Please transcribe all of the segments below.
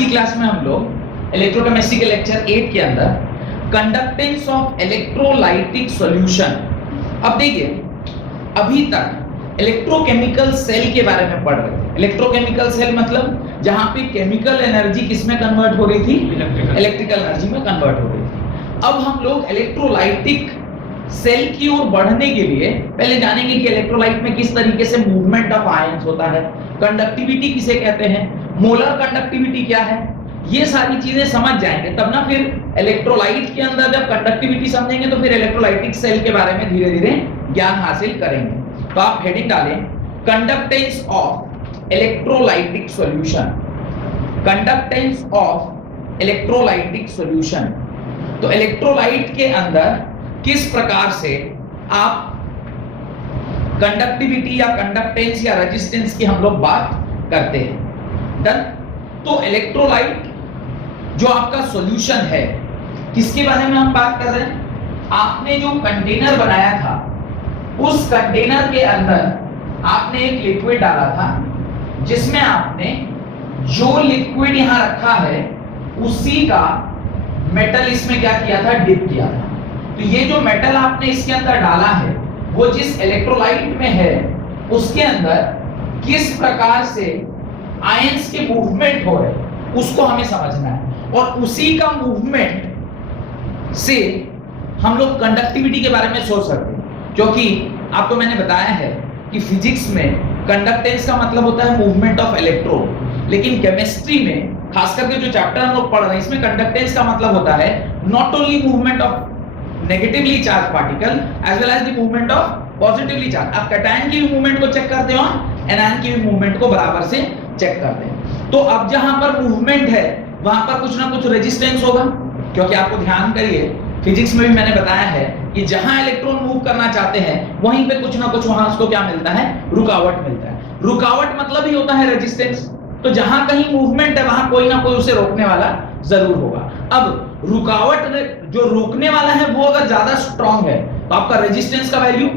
की क्लास में हम लोग इलेक्ट्रोकेमिस्ट्री के लेक्चर 8 के अंदर कंडक्टेंस ऑफ इलेक्ट्रोलाइटिक सॉल्यूशन, अब देखिए अभी तक इलेक्ट्रोकेमिकल सेल के बारे में पढ़ रहे थे। इलेक्ट्रोकेमिकल सेल मतलब जहां पे केमिकल एनर्जी किसमें कन्वर्ट हो रही थी, इलेक्ट्रिकल एनर्जी में कन्वर्ट हो रही थी। अब हम लोग इलेक्ट्रोलाइटिक सेल की ओर बढ़ने के लिए पहले जानेंगे कि इलेक्ट्रोलाइट में किस तरीके से मूवमेंट ऑफ आयंस होता है, कंडक्टिविटी किसे कहते हैं, मोलर कंडक्टिविटी क्या है, ये सारी चीजें समझ जाएंगे तब ना फिर इलेक्ट्रोलाइट के अंदर जब कंडक्टिविटी समझेंगे तो फिर इलेक्ट्रोलाइटिक सेल के बारे में धीरे धीरे ज्ञान हासिल करेंगे। तो आप हेडिंग डालें conductance of electrolytic solution, conductance of electrolytic solution. तो इलेक्ट्रोलाइट के अंदर किस प्रकार से आप कंडक्टिविटी या कंडक्टेंस या रेजिस्टेंस की हम लोग बात करते हैं। डन। तो इलेक्ट्रोलाइट जो आपका सॉल्यूशन है, किसके बारे में हम बात कर रहे हैं, आपने जो कंटेनर बनाया था उस कंटेनर के अंदर आपने एक लिक्विड डाला था जिसमें आपने जो लिक्विड यहां रखा है उसी का मेटल इसमें क्या किया था, डिप किया था। तो ये जो मेटल आपने इसके अंदर डाला है वो जिस इलेक्ट्रोलाइट में है उसके अंदर किस प्रकार से आयंस के मूवमेंट हो रहे उसको हमें समझना है, और उसी का मूवमेंट से हम लोग कंडक्टिविटी के बारे में सोच सकते हैं। क्योंकि आपको मैंने बताया है कि फिजिक्स में कंडक्टेंस का मतलब होता है मूवमेंट ऑफ इलेक्ट्रॉन, लेकिन केमिस्ट्री में खास करके जो चैप्टर हम लोग पढ़ रहे हैं इसमें कंडक्टेंस का मतलब होता है not only movement of negatively charge particle as well as the movement of positively charge. आप कैटायन की भी मूवमेंट को चेक करते हो, एनायन की भी मूवमेंट को बराबर से चेक करते हैं। तो अब जहां पर मूवमेंट है वहां पर कुछ ना कुछ रेजिस्टेंस होगा, क्योंकि आपको ध्यान करिए फिजिक्स में भी मैंने बताया है कि जहां इलेक्ट्रॉन मूव करना चाहते हैं वहीं पे कुछ ना कुछ वहां उसको क्या मिलता है, रुकावट मिलता है। रुकावट मतलब ही होता है रेजिस्टेंस। तो जहां कहीं मूवमेंट है वहां कोई ना कोई उसे रोकने वाला जरूर होगा। अब रुकावट जो रोकने वाला है वो अगर ज्यादा स्ट्रांग है तो आपका रेजिस्टेंस का वैल्यू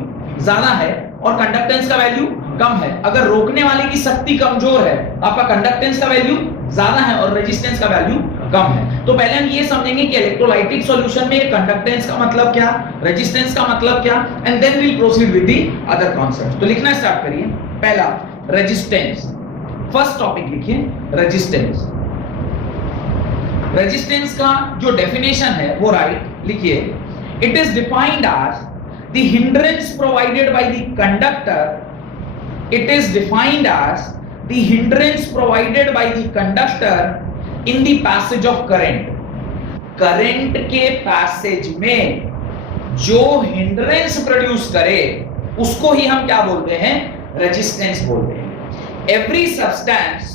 ज्यादा है और कंडक्टेंस का वैल्यू कम है। अगर रोकने वाले की शक्ति कमजोर है आपका कंडक्टेंस का वैल्यू ज्यादा है और रेजिस्टेंस का वैल्यू कम है। तो पहले हम ये समझेंगे कि इलेक्ट्रोलाइटिक सॉल्यूशन में कंडक्टेंस का मतलब क्या, रेजिस्टेंस का मतलब क्या, and then we will proceed with the other concepts. तो लिखना स्टार्ट करिए। पहला रेजिस्टेंस, फर्स्ट टॉपिक लिखिए रेजिस्टेंस। रेजिस्टेंस का जो डेफिनेशन है वो राइट लिखिए, it is defined as the hindrance provided by the conductor, it is defined as the hindrance provided by the conductor in the passage of current। Current के passage में जो hindrance produce करे उसको ही हम क्या बोलते हैं, रेजिस्टेंस बोलते हैं। एवरी सब्सटेंस,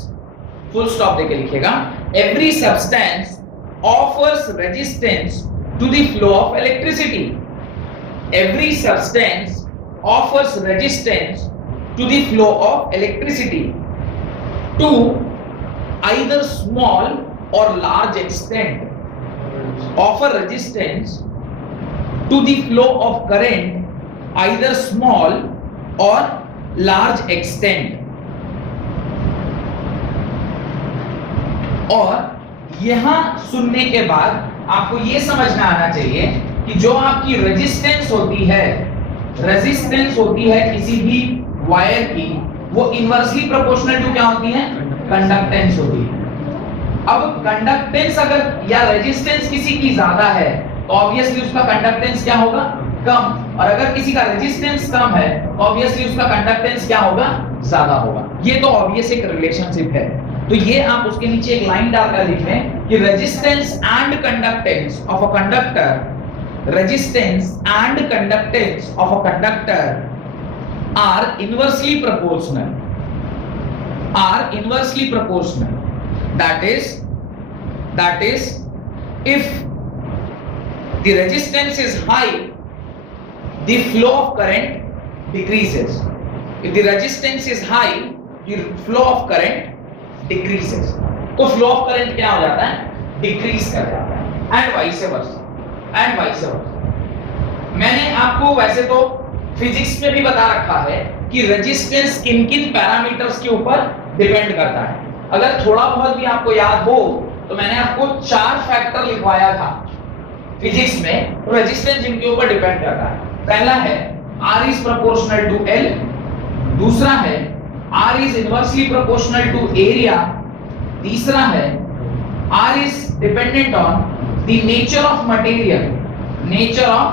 फुल स्टॉप देके लिखिएगा, every substance offers resistance to the flow of electricity. Every substance offers resistance to the flow of electricity to either small or large extent, offer resistance to the flow of current either small or large extent। और यहां सुनने के बाद आपको यह समझना आना चाहिए कि जो आपकी रेजिस्टेंस होती है, रेजिस्टेंस होती है किसी भी वायर की, वो इनवर्सली प्रोपोर्शनल टू क्या होती है, कंडक्टेंस होती है। अब कंडक्टेंस अगर या रेजिस्टेंस किसी की ज्यादा है तो ऑब्वियसली उसका कंडक्टेंस क्या होगा, कम, और अगर किसी का रेजिस्टेंस कम है तो ऑब्वियसली उसका कंडक्टेंस क्या होगा, ज्यादा होगा। ये तो ऑब्वियस एक रिलेशनशिप है। तो ये आप उसके नीचे एक लाइन डालकर लिख लें कि resistance and conductance of a conductor, resistance and conductance of a conductor are inversely proportional, are inversely proportional। that is if the resistance is high the flow of current decreases, if the resistance is high the flow of current decreases। तो flow of current क्या हो जाता है, decrease कर जाता है, and vice versa। मैंने आपको वैसे तो फिजिक्स में भी बता रखा है कि रेजिस्टेंस किन किन पैरामीटर्स के ऊपर डिपेंड करता है। अगर थोड़ा बहुत भी आपको याद हो तो मैंने आपको 4 फैक्टर लिखवाया था फिजिक्स में, तो रेजिस्टेंस जिनके ऊपर डिपेंड करता है। पहला है R is proportional to L, दूसरा है R is inversely proportional to area, तीसरा है R is dependent on the nature of material, nature of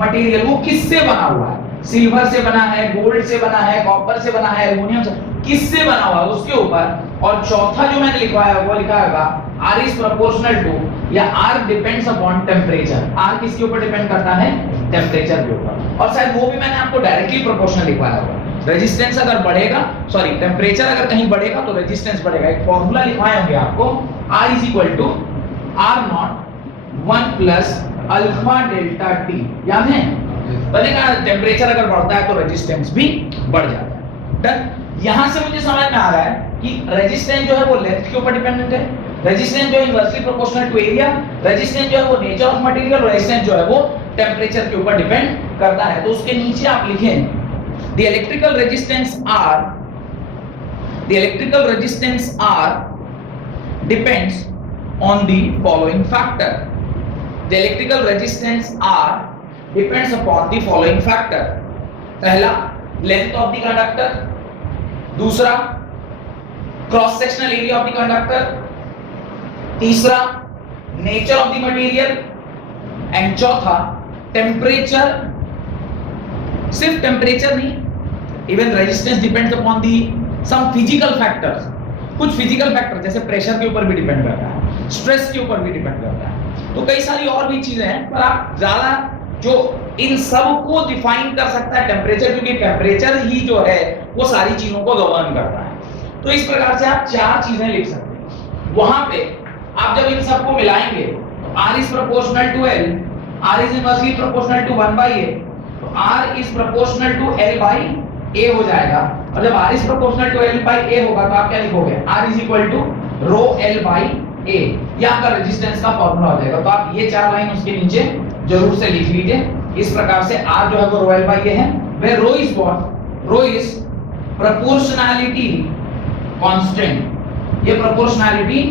material, वो किससे बना हुआ है, सिल्वर से बना है, गोल्ड से बना है, कॉपर से बना है, एल्युमिनियम से, किससे बना हुआ है उसके ऊपर। और चौथा जो मैंने लिखवाया वो लिखा होगा R is proportional to या R depends upon temperature, R किसके ऊपर डिपेंड करता है, टेम्परेचर के ऊपर। और शायद वो भी मैंने आपको डायरेक्टली प्रोपोर्शनल लिखवाया होगा, रेजिस्टेंस अगर बढ़ेगा, सॉरी टेम्परेचर अगर कहीं बढ़ेगा तो रेजिस्टेंस बढ़ेगा। एक फॉर्मूला लिखवाए होंगे आपको, R is equal to R naught 1 plus alpha delta T, याद है? मैंने कहा टेम्परेचर अगर बढ़ता है तो रेजिस्टेंस भी बढ़ जाता है। डन। यहां से मुझे समझ में आ रहा है कि रेजिस्टेंस जो है वो लेंथ के ऊपर डिपेंडेंट है, रेजिस्टेंस जो है inversely proportional to area, resistance जो है वो नेचर ऑफ मटेरियल, रेजिस्टेंस जो है वो टेम्परेचर के ऊपर डिपेंड करता है। तो उसके नीचे आप लिखें the electrical resistance R depends on the following factor. The electrical resistance R depends upon the following factor. पहला length of the conductor, दूसरा cross sectional area of the conductor, तीसरा nature of the material and चौथा temperature. सिर्फ temperature नहीं, even resistance depends upon the some physical factors, कुछ physical factor जैसे pressure के ऊपर भी डिपेंड करता है, स्ट्रेस के ऊपर भी डिपेंड करता है, तो कई सारी और भी चीजें हैं। पर आप ज्यादा जो इन सब को डिफाइन कर सकता है टेम्परेचर, क्योंकि टेम्परेचर ही जो है वो सारी चीजों को गवर्न करता है। तो इस प्रकार से आप 4 चीजें लिख सकते हैं। वहां पे आप जब इन सबको मिलाएंगे तो R is proportional to L, R is inversely proportional to 1 by A, तो R is proportional to L by A हो जाएगा। और जब R is proportional to L by A होगा तो आप क्या लिखोगे, R is equal to rho L by A, ये आपका रेजिस्टेंस का फॉर्मूला हो जाएगा। तो आप ये 4 लाइन उसके नीचे जरूर से लिख लीजिए। इस प्रकार से R जो है वो rho L by A है, where rho is what, rho is proportionality constant, ये proportionality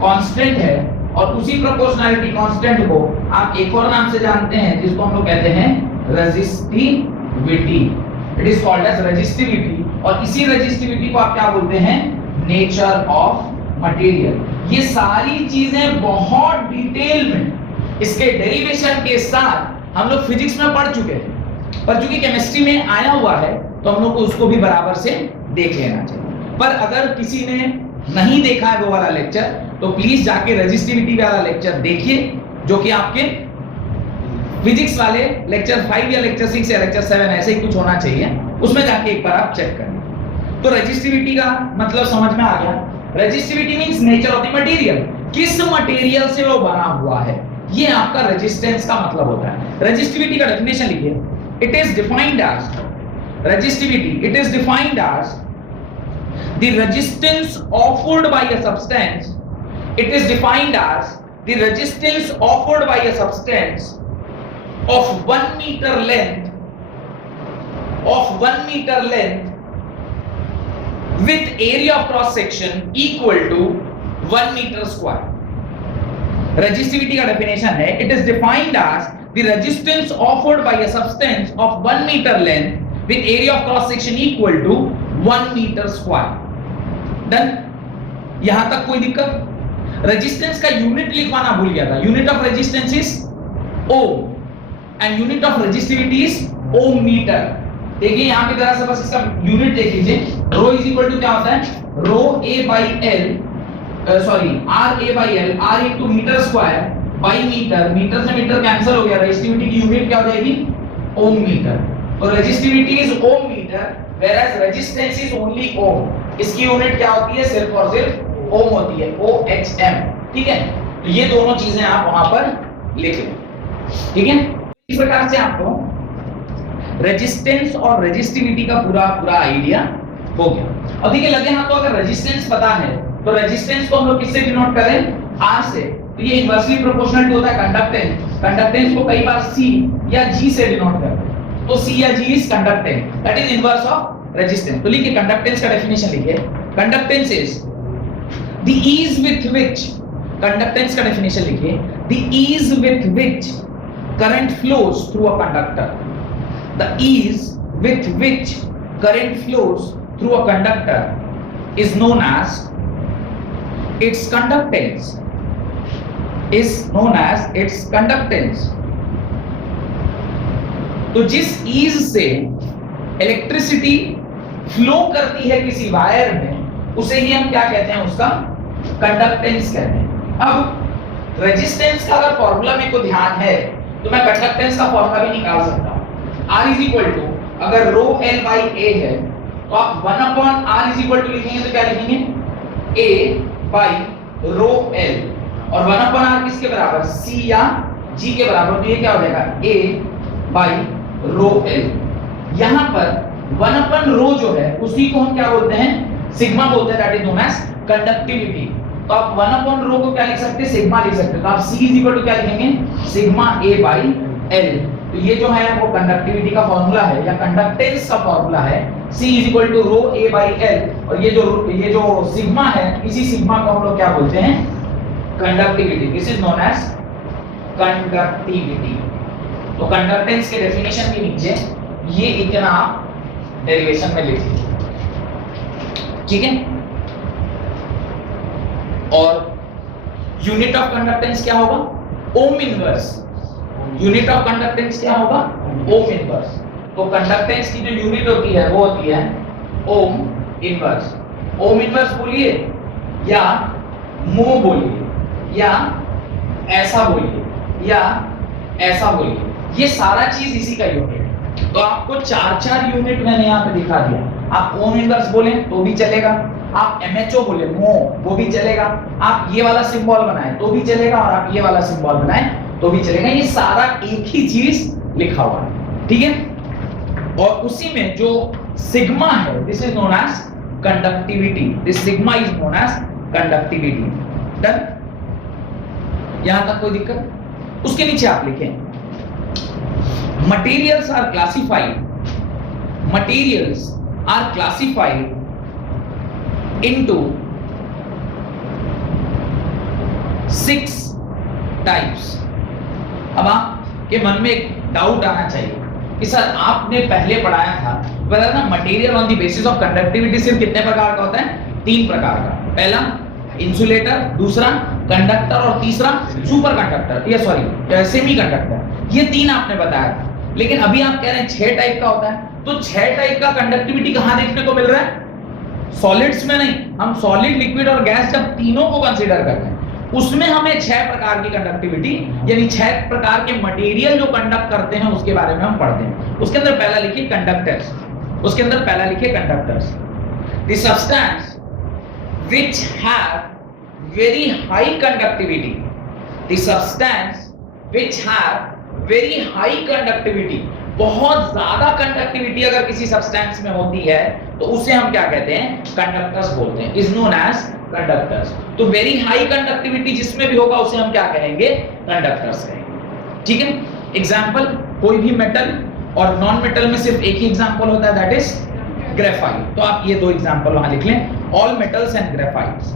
constant है। और उसी proportionality constant को आप एक और नाम से जानते हैं जिसको हम लोग कहते हैं resistivity, it is called as resistivity। और इसी resistivity को आप क्या बोलते हैं, nature of material। ये सारी चीजें बहुत डिटेल में इसके डेरिवेशन के साथ हम लोग फिजिक्स में पढ़ चुके हैं, पर चूंकि केमिस्ट्री में आया हुआ है तो हम लोग को उसको भी बराबर से देख लेना चाहिए। पर अगर किसी ने नहीं देखा है वो वाला लेक्चर तो प्लीज जाके रेजिस्टिविटी वाला लेक्चर देखिए, जो कि आपके फिजिक्स वाले लेक्चर 5 या लेक्चर 6 या लेक्चर 7 ऐसे ही कुछ होना चाहिए, उसमें जाके एक बार आप चेक करें। तो रेजिस्टिविटी का मतलब समझ में आ गया। Resistivity means nature of the material, किस मटेरियल से वो बना हुआ है, ये आपका रेजिस्टेंस का मतलब होता है। रेजिस्टिविटी का डेफिनेशन लिखिए, it is defined as resistivity, it is defined as the resistance offered by a substance, it is defined as the resistance offered by a substance of 1 meter length, with area of cross section equal to 1 meter square। resistivity का definition है, it is defined as the resistance offered by a substance of 1 meter length with area of cross section equal to 1 meter square। Done. यहां तक कोई दिक्कत? Resistance का unit लिखवाना भूल गया था। Unit of resistance is ohm and unit of resistivity is ohm meter. देखिए यहां की तरह से बस इसका यूनिट देख लीजिए, रो इज इक्वल टू क्या होता है, rho a by l, sorry r a by l, r into meter square by meter, meter से मीटर कैंसिल हो गया, रेजिस्टिविटी की यूनिट क्या हो जाएगी, ओम मीटर। तो resistivity is ohm meter whereas resistance is only ohm, इसकी unit क्या होती है, सिर्फ और सिर्फ ओम होती है, OHM। ठीक है, तो ये दोनों चीजें आप वहां पर लिख लें। ठीक है, इस प्रकार से आपको रेजिस्टेंस और रेजिस्टिविटी का पूरा आइडिया हो गया। अब देखिए लगे हां तो अगर रेजिस्टेंस पता है तो रेजिस्टेंस को हम लोग किससे डिनोट करें, R से। तो ये इनवर्सली प्रोपोर्शनल टू होता है कंडक्टेंस, कंडक्टेंस को कई बार C या G से डिनोट करते हैं, तो C या G is conductance, that is inverse of resistance. तो लिखिए कंडक्टेंस का डेफिनेशन लिखिए, conductance is the ease with which, conductance का डेफिनेशन लिखिए, the ease with which current flows through a conductor, the ease with which current flows through a conductor is known as its conductance, is known as its conductance. तो जिस ease से electricity flow करती है किसी wire में, उसे ही हम क्या कहते हैं, उसका कंडक्टेंस कहते हैं। अब रेजिस्टेंस का अगर फॉर्मूला में को ध्यान है तो मैं कंडक्टेंस का फॉर्मूला भी निकाल सकता हूं। R इज इक्वल टू, अगर रो L बाई A है तो आप 1 upon R is equal to लिखेंगे तो क्या लिखेंगे, A बाई रो L, और 1 अपॉन R किसके बराबर, C या G के बराबर, तो ये क्या हो जाएगा, A बाई रो L। यहां पर 1 अपन रो जो है उसी को हम क्या बोलते हैं, सिग्मा बोलते हैं, that is known as conductivity. तो आप 1 अपन रो को क्या लिख सकते हैं, सिग्मा लिख सकते हैं। तो आप C इज इक्वल टू क्या लिखेंगे, सिग्मा A बाई L। तो ये जो है वो कंडक्टिविटी का फार्मूला है या कंडक्टेंस का फार्मूला है, C is equal to rho A by L। और ये जो सिग्मा है, इसी सिग्मा को हम लोग क्या बोलते हैं, conductivity. This is known as conductivity. तो कंडक्टेंस के डेफिनेशन के नीचे ये इतना आप डेरिवेशन में लिख लीजिए, ठीक है। और यूनिट ऑफ कंडक्टेंस क्या होगा, ohm inverse. Unit of conductance क्या होगा, ओम इनवर्स। तो कंडक्टेंस की जो यूनिट होती है वो होती है ओम इनवर्स। ओम इनवर्स बोलिए या मो बोलिए या ऐसा बोलिए या ऐसा बोलिए, ये सारा चीज इसी का यूनिट। तो आपको 4 यूनिट मैंने यहाँ पे दिखा दिया। आप ओम इनवर्स बोले तो भी चलेगा, आप MHO बोले मो वो भी चलेगा, आप ये वाला सिंबल बनाए तो भी चलेगा, और आप ये वाला सिंबल बनाए तो भी चलेगा। ये सारा एक ही चीज लिखा हुआ है, ठीक है। और उसी में जो सिग्मा है, this is known as conductivity. This sigma is known as conductivity. Done, यहां तक कोई दिक्कत? उसके नीचे आप लिखें, materials are classified into 6 types। अब आपके मन में एक डाउट आना चाहिए कि सर आपने पहले पढ़ाया था, पता ना material on the basis of conductivity सिर्फ कितने प्रकार का होता है, 3 प्रकार का। पहला इंसुलेटर, दूसरा कंडक्टर, और तीसरा सुपर कंडक्टर या सॉरी सेमी कंडक्टर। ये 3 आपने बताया, लेकिन अभी आप कह रहे हैं 6 टाइप का होता है। तो 6 टाइप का कंडक्टिविटी कहां देखने को मिल रहा है, सॉलिड्स में नहीं। हम सॉलिड, लिक्विड और गैस जब तीनों को कंसीडर करते हैं उसमें हमें 6 प्रकार की कंडक्टिविटी यानी 6 प्रकार के मटेरियल जो कंडक्ट करते हैं उसके बारे में हम पढ़ते हैं। उसके अंदर पहला लिखिए कंडक्टर्स, उसके अंदर पहला लिखिए conductors. The substance which have very high conductivity, the substance which have very high conductivity, बहुत ज्यादा कंडक्टिविटी अगर किसी सब्सटेंस में होती है तो उसे हम क्या कहते हैं, कंडक्टर्स बोलते हैं, इज नोन एज कंडक्टर्स। तो वेरी हाई कंडक्टिविटी जिसमें भी होगा उसे हम क्या कहेंगे, कंडक्टर्स कहेंगे, ठीक है। एग्जांपल, कोई भी मेटल और नॉन मेटल में सिर्फ एक ही एग्जांपल होता है, दैट इज ग्रेफाइट। तो आप ये 2 एग्जांपल वहां लिख लें, ऑल मेटल्स एंड ग्रेफाइट्स।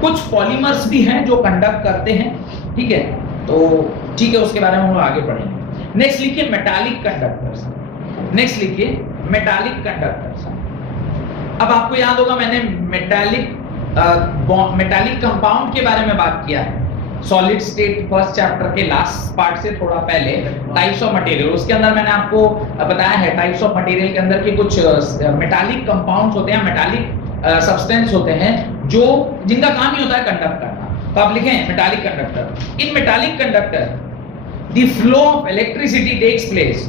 कुछ पॉलीमर्स भी हैं जो कंडक्ट करते हैं, ठीक है, तो ठीक है, उसके बारे में हम लोग आगे पढ़ेंगे। नेक्स्ट लिखिए मेटालिक कंडक्टर्स, नेक्स्ट लिखिए मेटालिक कंडक्टर्स। अब आपको याद होगा मैंने मेटालिक कंपाउंड के बारे में बात किया है सॉलिड स्टेट फर्स्ट चैप्टर के लास्ट पार्ट से थोड़ा पहले, टाइप्स ऑफ मटेरियल। उसके अंदर मैंने आपको बताया है टाइप्स ऑफ मटेरियल के अंदर के कुछ मेटालिक कंपाउंड्स होते हैं, मेटालिक सब्सटेंस होते हैं जो जिनका काम ही होता है कंडक्ट करना। तो आप लिखें metallic conductor. In metallic conductor the flow of electricity takes place.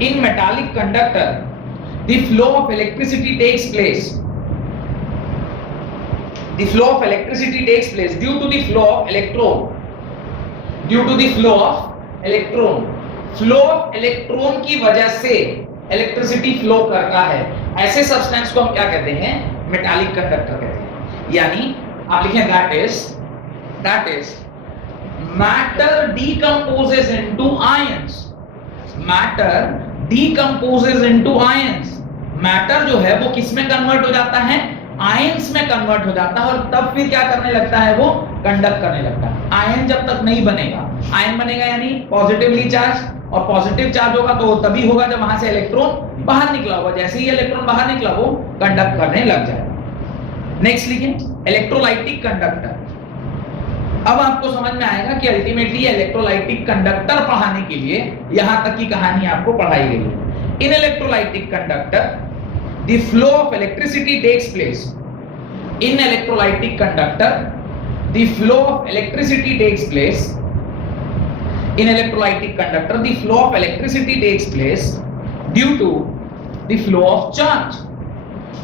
In metallic conductor the flow of electricity takes place. The flow of electricity takes place due to the flow of electron, due to the flow of electron। flow of electron की वजह से electricity flow करता है, ऐसे substance को हम क्या कहते हैं, मेटालिक कंडक्टर कहते हैं। यानी आप लिखें that is matter decomposes into ions, matter decomposes into ions। Matter जो है वो किस में कन्वर्ट हो जाता है, आयंस में कन्वर्ट हो जाता है और तब फिर क्या करने लगता है, वो कंडक्ट करने लगता है। आयन जब तक नहीं बनेगा, आयन बनेगा यानी पॉजिटिवली चार्ज, और पॉजिटिव चार्ज होगा तो तभी होगा जब वहां से इलेक्ट्रॉन बाहर निकला होगा। जैसे ही इलेक्ट्रॉन बाहर निकला वो कंडक्ट करने लग जाएगा। नेक्स्ट लिखिए इलेक्ट्रोलाइटिक कंडक्टर। अब आपको समझ में आएगा कि अल्टीमेटली इलेक्ट्रोलाइटिक कंडक्टर पढ़ाने के लिए यहां तक की कहानी आपको पढ़ाई गई है। In electrolytic conductor the flow of electricity takes place. In electrolytic conductor the flow of electricity takes place. In electrolytic conductor, the flow of electricity takes place due to the flow of charge.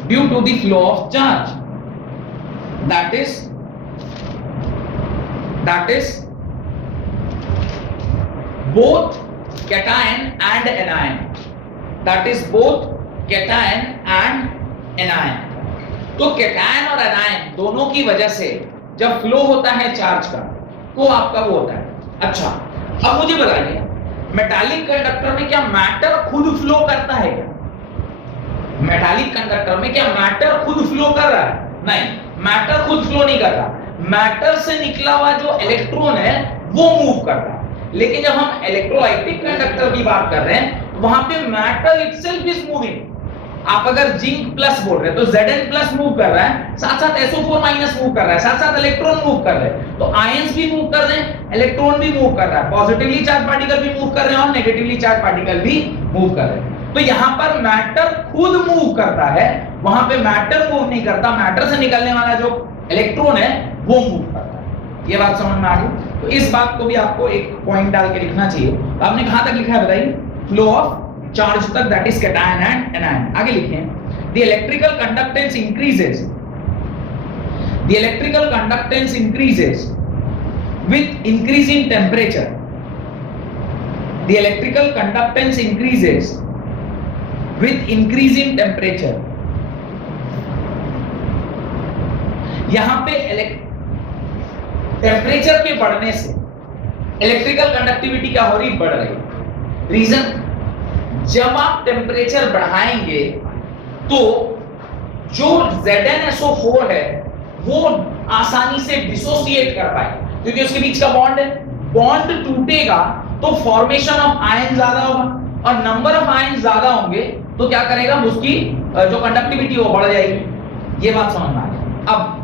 Due to the flow of charge. That is both cation and anion. That is both cation and anion. तो cation और anion दोनों की वजह से जब flow होता है charge का तो आपका वो होता है। अच्छा, अब मुझे बताइए मेटालिक कंडक्टर में क्या मैटर खुद फ्लो करता है क्या? मेटालिक कंडक्टर में क्या मैटर खुद फ्लो कर रहा है? नहीं, मैटर खुद फ्लो नहीं कर रहा। मैटर से निकला हुआ जो इलेक्ट्रॉन है वो मूव कर रहा है। लेकिन जब हम इलेक्ट्रोलाइटिक कंडक्टर की बात कर रहे हैं तो वहां पे मैटर इटसेल्फ इज मूविंग। आप अगर जिंक प्लस बोल रहे हैं तो Zn प्लस मूव कर रहा है, साथ साथ SO4 माइनस मूव कर रहा है, साथ साथ इलेक्ट्रॉन मूव कर रहे हैं। तो आयंस भी मूव कर रहे हैं, इलेक्ट्रॉन भी मूव कर रहा है, पॉजिटिवली चार्ज पार्टिकल भी मूव कर रहे हैं और नेगेटिवली चार्ज पार्टिकल भी मूव कर रहे हैं। तो यहां पर मैटर खुद मूव करता है, वहां पे मैटर मूव नहीं करता। मैटर से निकलने वाला जो इलेक्ट्रॉन है वो मूव करता है। ये बात समझ में आ गई? तो इस बात को भी आपको एक पॉइंट डाल के लिखना चाहिए। तो आपने कहां तक लिखा है बताइए? फ्लो ऑफ चार्ज तक, that is cation and anion. आगे लिखें the electrical conductance increases. The electrical conductance increases with increasing temperature. The electrical conductance increases with increasing temperature. यहां पे टेम्परेचर के बढ़ने से इलेक्ट्रिकल कंडक्टिविटी क्या हो रही? बढ़ रही। रीजन, जब आप टेम्परेचर बढ़ाएंगे तो जो ZnSO4 है वो आसानी से डिसोसिएट कर पाए, क्योंकि उसके बीच का बॉन्ड है। बॉन्ड टूटेगा तो फॉर्मेशन ऑफ आयन ज्यादा होगा, और नंबर ऑफ आयन ज्यादा होंगे तो क्या करेगा, उसकी जो कंडक्टिविटी वो बढ़ जाएगी। ये बात समझ में आ गई? अब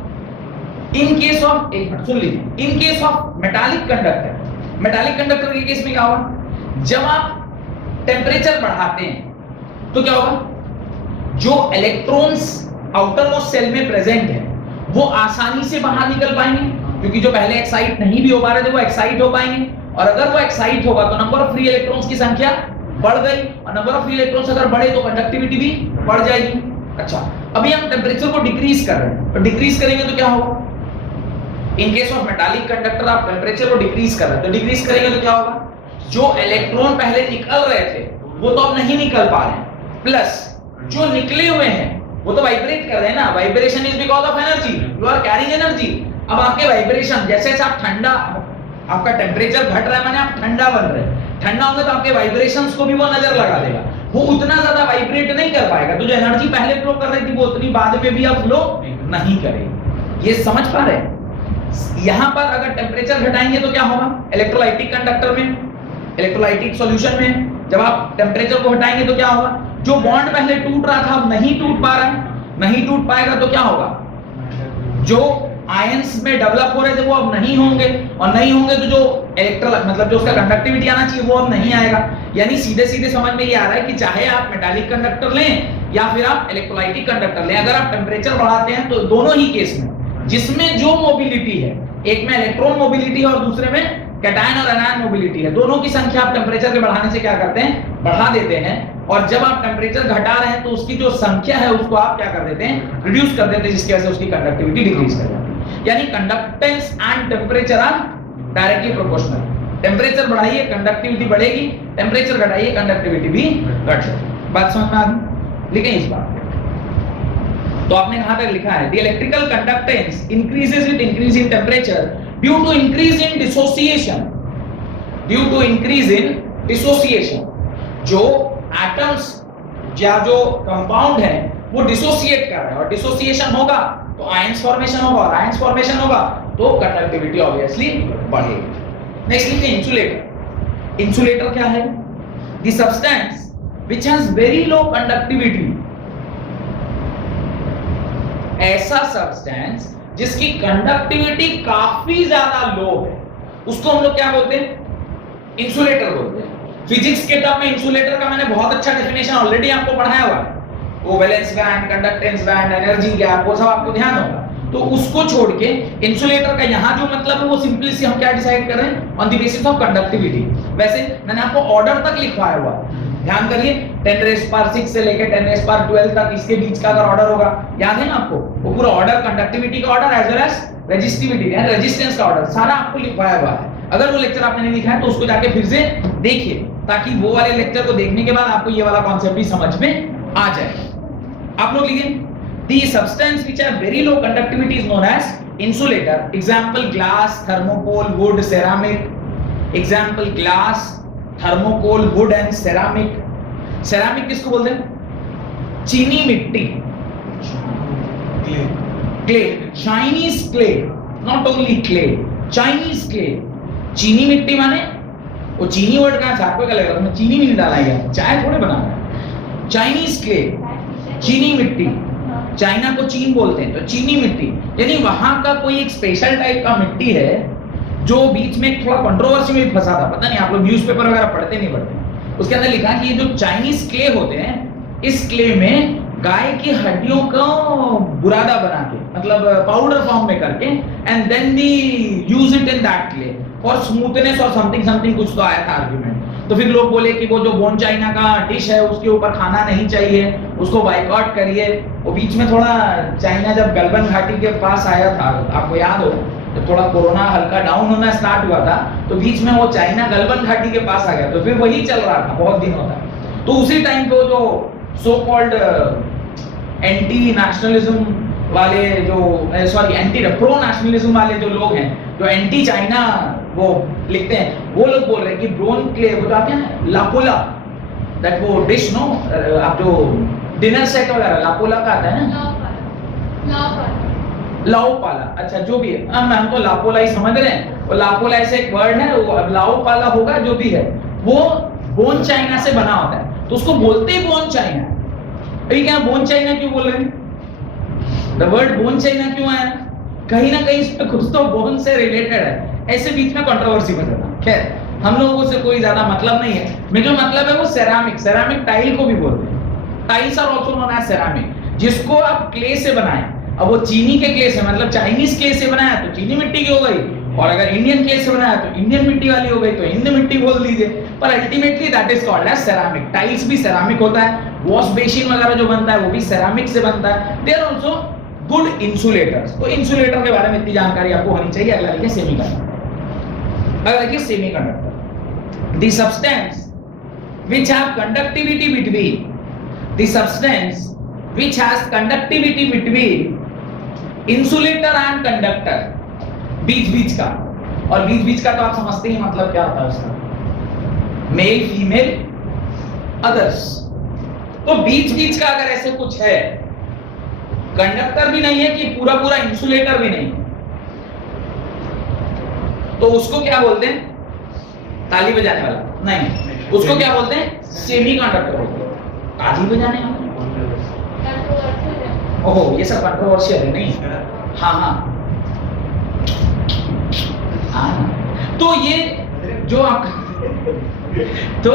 इन केस ऑफ, एक मिनट सुन लीजिए, in case of metallic conductor, metallic conductor के केस में क्या होगा? जब आप टेम्परेचर बढ़ाते हैं तो क्या होगा, जो इलेक्ट्रॉन्स आउटर मोस्ट सेल में प्रेजेंट है वो आसानी से बाहर निकल पाएंगे, क्योंकि जो पहले एक्साइट नहीं भी हो पा रहे थे वो एक्साइट हो पाएंगे। और अगर वो एक्साइट होगा तो नंबर ऑफ फ्री इलेक्ट्रॉन्स की संख्या बढ़ गई, और नंबर ऑफ फ्री इलेक्ट्रॉन्स अगर बढ़े तो कंडक्टिविटी भी बढ़ जाएगी। अच्छा, अभी हम टेम्परेचर को डिक्रीज कर रहे हैं, तो डिक्रीज करेंगे तो क्या होगा? In case of metallic conductor आप टेम्परेचर को डिक्रीज कर रहे हैं, तो डिक्रीज करेंगे तो क्या होगा? जो इलेक्ट्रॉन पहले निकल रहे थे वो तो अब नहीं निकल पा रहे हैं, प्लस जो निकले हुए हैं वो तो वाइब्रेट कर रहे हैं ना। Vibration is because of energy, you are carrying energy. अब आपके वाइब्रेशन, जैसे आप ठंडा, आपका टेम्परेचर घट रहा है माने आप ठंडा बन रहे हैं, ठंडा होंगे तो आपके वाइब्रेशंस को भी वो नजर लगा देगा, वो उतना ज्यादा वाइब्रेट नहीं कर पाएगा। तो जो एनर्जी पहले फ्लो कर रही थी वो उतनी बाद में भी अब फ्लो नहीं करेगी। ये समझ पा रहे हैं? यहां पर अगर टेम्परेचर घटाएंगे तो क्या होगा? इलेक्ट्रोलाइटिक कंडक्टर में, इलेक्ट्रोलाइटिक सॉल्यूशन में जब आप टेम्परेचर को हटाएंगे तो क्या होगा? जो बॉन्ड पहले टूट रहा था अब नहीं टूट पा रहा है, नहीं टूट पाएगा तो क्या होगा? जो आयंस में डेवलप हो रहे थे वो अब नहीं होंगे, और नहीं होंगे तो जो इलेक्ट्रल मतलब जो उसका कंडक्टिविटी आना चाहिए वो अब नहीं आएगा। यानी सीधे सीधे समझ में ये आ रहा है कि चाहे आप मेटालिक कंडक्टर लें या फिर आप इलेक्ट्रोलाइटिक कंडक्टर लें, अगर आप टेम्परेचर बढ़ाते हैं तो दोनों ही केस में जिसमें जो मोबिलिटी है, एक में इलेक्ट्रॉन मोबिलिटी है और दूसरे में कैटायन और एनायन मोबिलिटी है, दोनों की संख्या आप टेम्परेचर के बढ़ाने से क्या करते हैं? बढ़ा देते हैं। और जब आप टेम्परेचर घटा रहे हैं तो उसकी जो संख्या है उसको आप क्या कर देते हैं? रिड्यूस कर देते हैं, जिसकी वजह से उसकी कंडक्टिविटी डिक्रीज कर जाती है। यानी conductance and temperature are directly proportional. Temperature बढ़ाइए कंडक्टिविटी बढ़ेगी, टेम्परेचर घटाइए कंडक्टिविटी भी घट जाएगी। बात समझ में आ गई? लिखें इस बात तो आपने कहां तक लिखा है? The electrical conductance increases with increasing temperature due to increase in dissociation. Due to increase in dissociation, जो एटम्स या जो कंपाउंड है वो डिसोसिएट कर रहा है, और डिसोसिएशन होगा तो आयंस फॉर्मेशन होगा, और आयंस फॉर्मेशन होगा तो कंडक्टिविटी ऑब्वियसली बढ़ेगी। नेक्स्ट लिखते हैं इंसुलेटर। इंसुलेटर क्या है? The substance which has very low conductivity, ऐसा सब्सटेंस जिसकी कंडक्टिविटी काफी ज्यादा लो है, उसको हम लोग क्या बोलते हैं? इंसुलेटर बोलते हैं। फिजिक्स के टर्म में इंसुलेटर का मैंने बहुत अच्छा डेफिनेशन ऑलरेडी आपको पढ़ाया हुआ है, covalence band, conductance band, energy gap, वो सब आपको ध्यान होगा। तो उसको छोड़ के इंसुलेटर का यहाँ जो मतलब है वो सिंपली सी हम क्या डिसाइड कर रहे हैं? On the basis of conductivity. वैसे मैंने आपको ऑर्डर तक लिखवाया हुआ है, ध्यान करिए, 10⁻⁶ से लेकर 10⁻12 तक इसके बीच का अगर ऑर्डर होगा, याद है ना आपको? वो पूरा ऑर्डर, कंडक्टिविटी का order as well as resistivity and resistance का ऑर्डर सारा आपको लिखवाया हुआ है। अगर वो लेक्चर आपने नहीं देखा है तो उसको जाके फिर से देखिए, ताकि वो वाले लेक्चर को देखने के बाद आपको ये वाला कॉन्सेप्ट भी समझ में आ जाए। आप लोग लिखिए, the substance which have very low conductivity is known as insulator. Example glass, thermocol, wood, ceramic. Example glass, thermocol, wood and ceramic. Ceramic किसको बोलते हैं? चीनी मिट्टी, clay, Chinese clay, not only clay, Chinese clay. चीनी मिट्टी माने वो चीनी वर्ड कहां से आपको क्या लग रहा है? चीनी नहीं डाला गया, चाय थोड़े बना रहा है। चाइनीज क्ले, चीनी मिट्टी, चाइना को चीन बोलते हैं, तो चीनी मिट्टी यानी वहां का कोई एक स्पेशल टाइप का मिट्टी है जो बीच में थोड़ा कंट्रोवर्सी में फंसा था। पता नहीं आप लोग न्यूज़पेपर वगैरह पढ़ते नहीं पढ़ते? उसके अंदर लिखा कि ये जो चाइनीज क्ले होते हैं, इस क्ले में गाय की हड्डियों को बुरादा बना के, मतलब पाउडर फॉर्म में करके, and then the use it in that clay for smoothness और समथिंग कुछ तो आया था आर्गुमेंट। तो फिर लोग बोले कि वो जो बोन चाइना का डिश है उसके ऊपर खाना नहीं चाहिए, उसको बाइकआउट करिए। वो बीच में थोड़ा चाइना जब गलवान घाटी के पास आया था, आपको याद हो, जब थोड़ा कोरोना हल्का डाउन होना स्टार्ट हुआ था, तो बीच में वो चाइना गलवान घाटी के पास आ गया, तो फिर वही चल रहा था बहुत दिनों तक। तो उसी टाइम पे जो सो कॉल्ड एंटी नेशनलिज्म वाले जो सॉरी एंटी प्रो नेशनलिज्म वाले जो लोग हैं, जो एंटी चाइना वो लिखते हैं, वो लोग बोल रहे हैं कि ब्रोन क्ले, वो आते हैं लापोला, दैट वो डिश नो, आप जो डिनर सेट वगैरह लापोला का आता है ना, लाओपाला, अच्छा जो भी है, हम तो लापोला ही समझ रहे हैं। वो लापोला ऐसे एक वर्ड है, वो लाओपाला होगा जो भी है, वो बोन चाइना से बना होता है, तो उसको बोलते ही बोन चाइना। अभी क्या बोन चाइना क्यों बोल रहे हैं? द वर्ड बोन चाइना क्यों आया? कहीं ना कहीं इसमें कुछ तो बोन से रिलेटेड है, ऐसे बीच में कंट्रोवर्सी बन जाता। खैर, हम लोगों से कोई ज्यादा मतलब नहीं है। मेरा जो मतलब है वो सेरामिक, सेरामिक टाइल को भी बोलते हैं। Tiles are also known as ceramic, जिसको आप क्ले से बनाएं। अब वो चीनी के क्ले से, मतलब चाइनीज क्ले से बनाया तो चीनी मिट्टी की हो गई, और अगर इंडियन क्ले से बनाया तो इंडियन मिट्टी वाली हो गई, तो इंडियन मिट्टी बोल दीजिए। पर ultimately that is called as ceramic. Tiles भी सेरामिक होता है, वॉश बेसिन वगैरह जो बनता है वो भी सेरामिक से बनता है। They are also good insulators. तो इंसुलेटर के बारे में इतनी जानकारी आपको होनी चाहिए। अगला लिखिए सेमीकंडक्टर। अगला लिखिए semiconductor. The substance which have conductivity between, the substance which has conductivity between insulator and conductor, बीच बीच का, और बीच बीच का तो आप समझते ही मतलब क्या होता है उसका, मेल फीमेल अदर्स। तो बीच बीच का अगर ऐसे कुछ है, कंडक्टर भी नहीं है कि पूरा पूरा इंसुलेटर भी नहीं, तो उसको क्या बोलते हैं? ताली बजाने वाला नहीं, उसको क्या बोलते हैं? सेमी कंडक्टर बोलते हैं। ताली बजाने वाला, ओहो ये सब कंट्रोवर्शियल है नहीं? हाँ हाँ हाँ। तो ये जो आप तो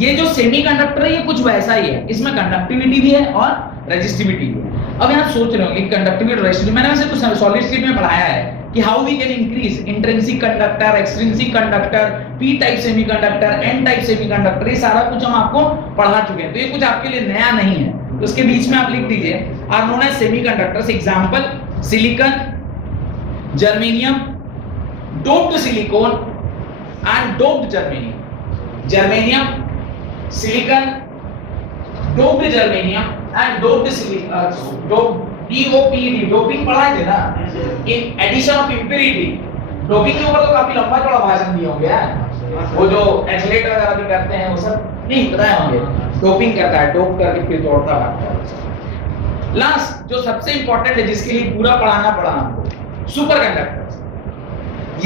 ये जो सेमीकंडक्टर है ये कुछ वैसा ही है, इसमें कंडक्टिविटी भी है और रेजिस्टिविटी भी है। अब आप सोच रहे होंगे कंडक्टिविटी रेजिस्टिविटी, मैंने वैसे तो सॉलिड स्टेट में पढ़ाया है कि how we can increase intrinsic conductor, extrinsic conductor, P type semiconductor, N type semiconductor, ये सारा कुछ हम आपको पढ़ा चुके हैं, तो ये कुछ आपके लिए नया नहीं है। तो उसके बीच में आप लिख दीजिए are known as semiconductors. Example silicon, germanium, doped silicon and doped germanium. Germanium, silicon, doped germanium and doped silicon, doped, doping पढ़ाए थे ना, in addition of impurity. Doping के ऊपर तो काफी लंबा चौड़ा भाषण दिए होंगे यार, वो जो एथलीट वगैरह भी करते हैं वो सब नहीं बताए होंगे। डोपिंग करता है, डोप करके फिर दौड़ता भागता है। लास्ट जो सबसे इंपॉर्टेंट है, जिसके लिए पूरा पढ़ाना पड़ा आपको, सुपर कंडक्टर्स।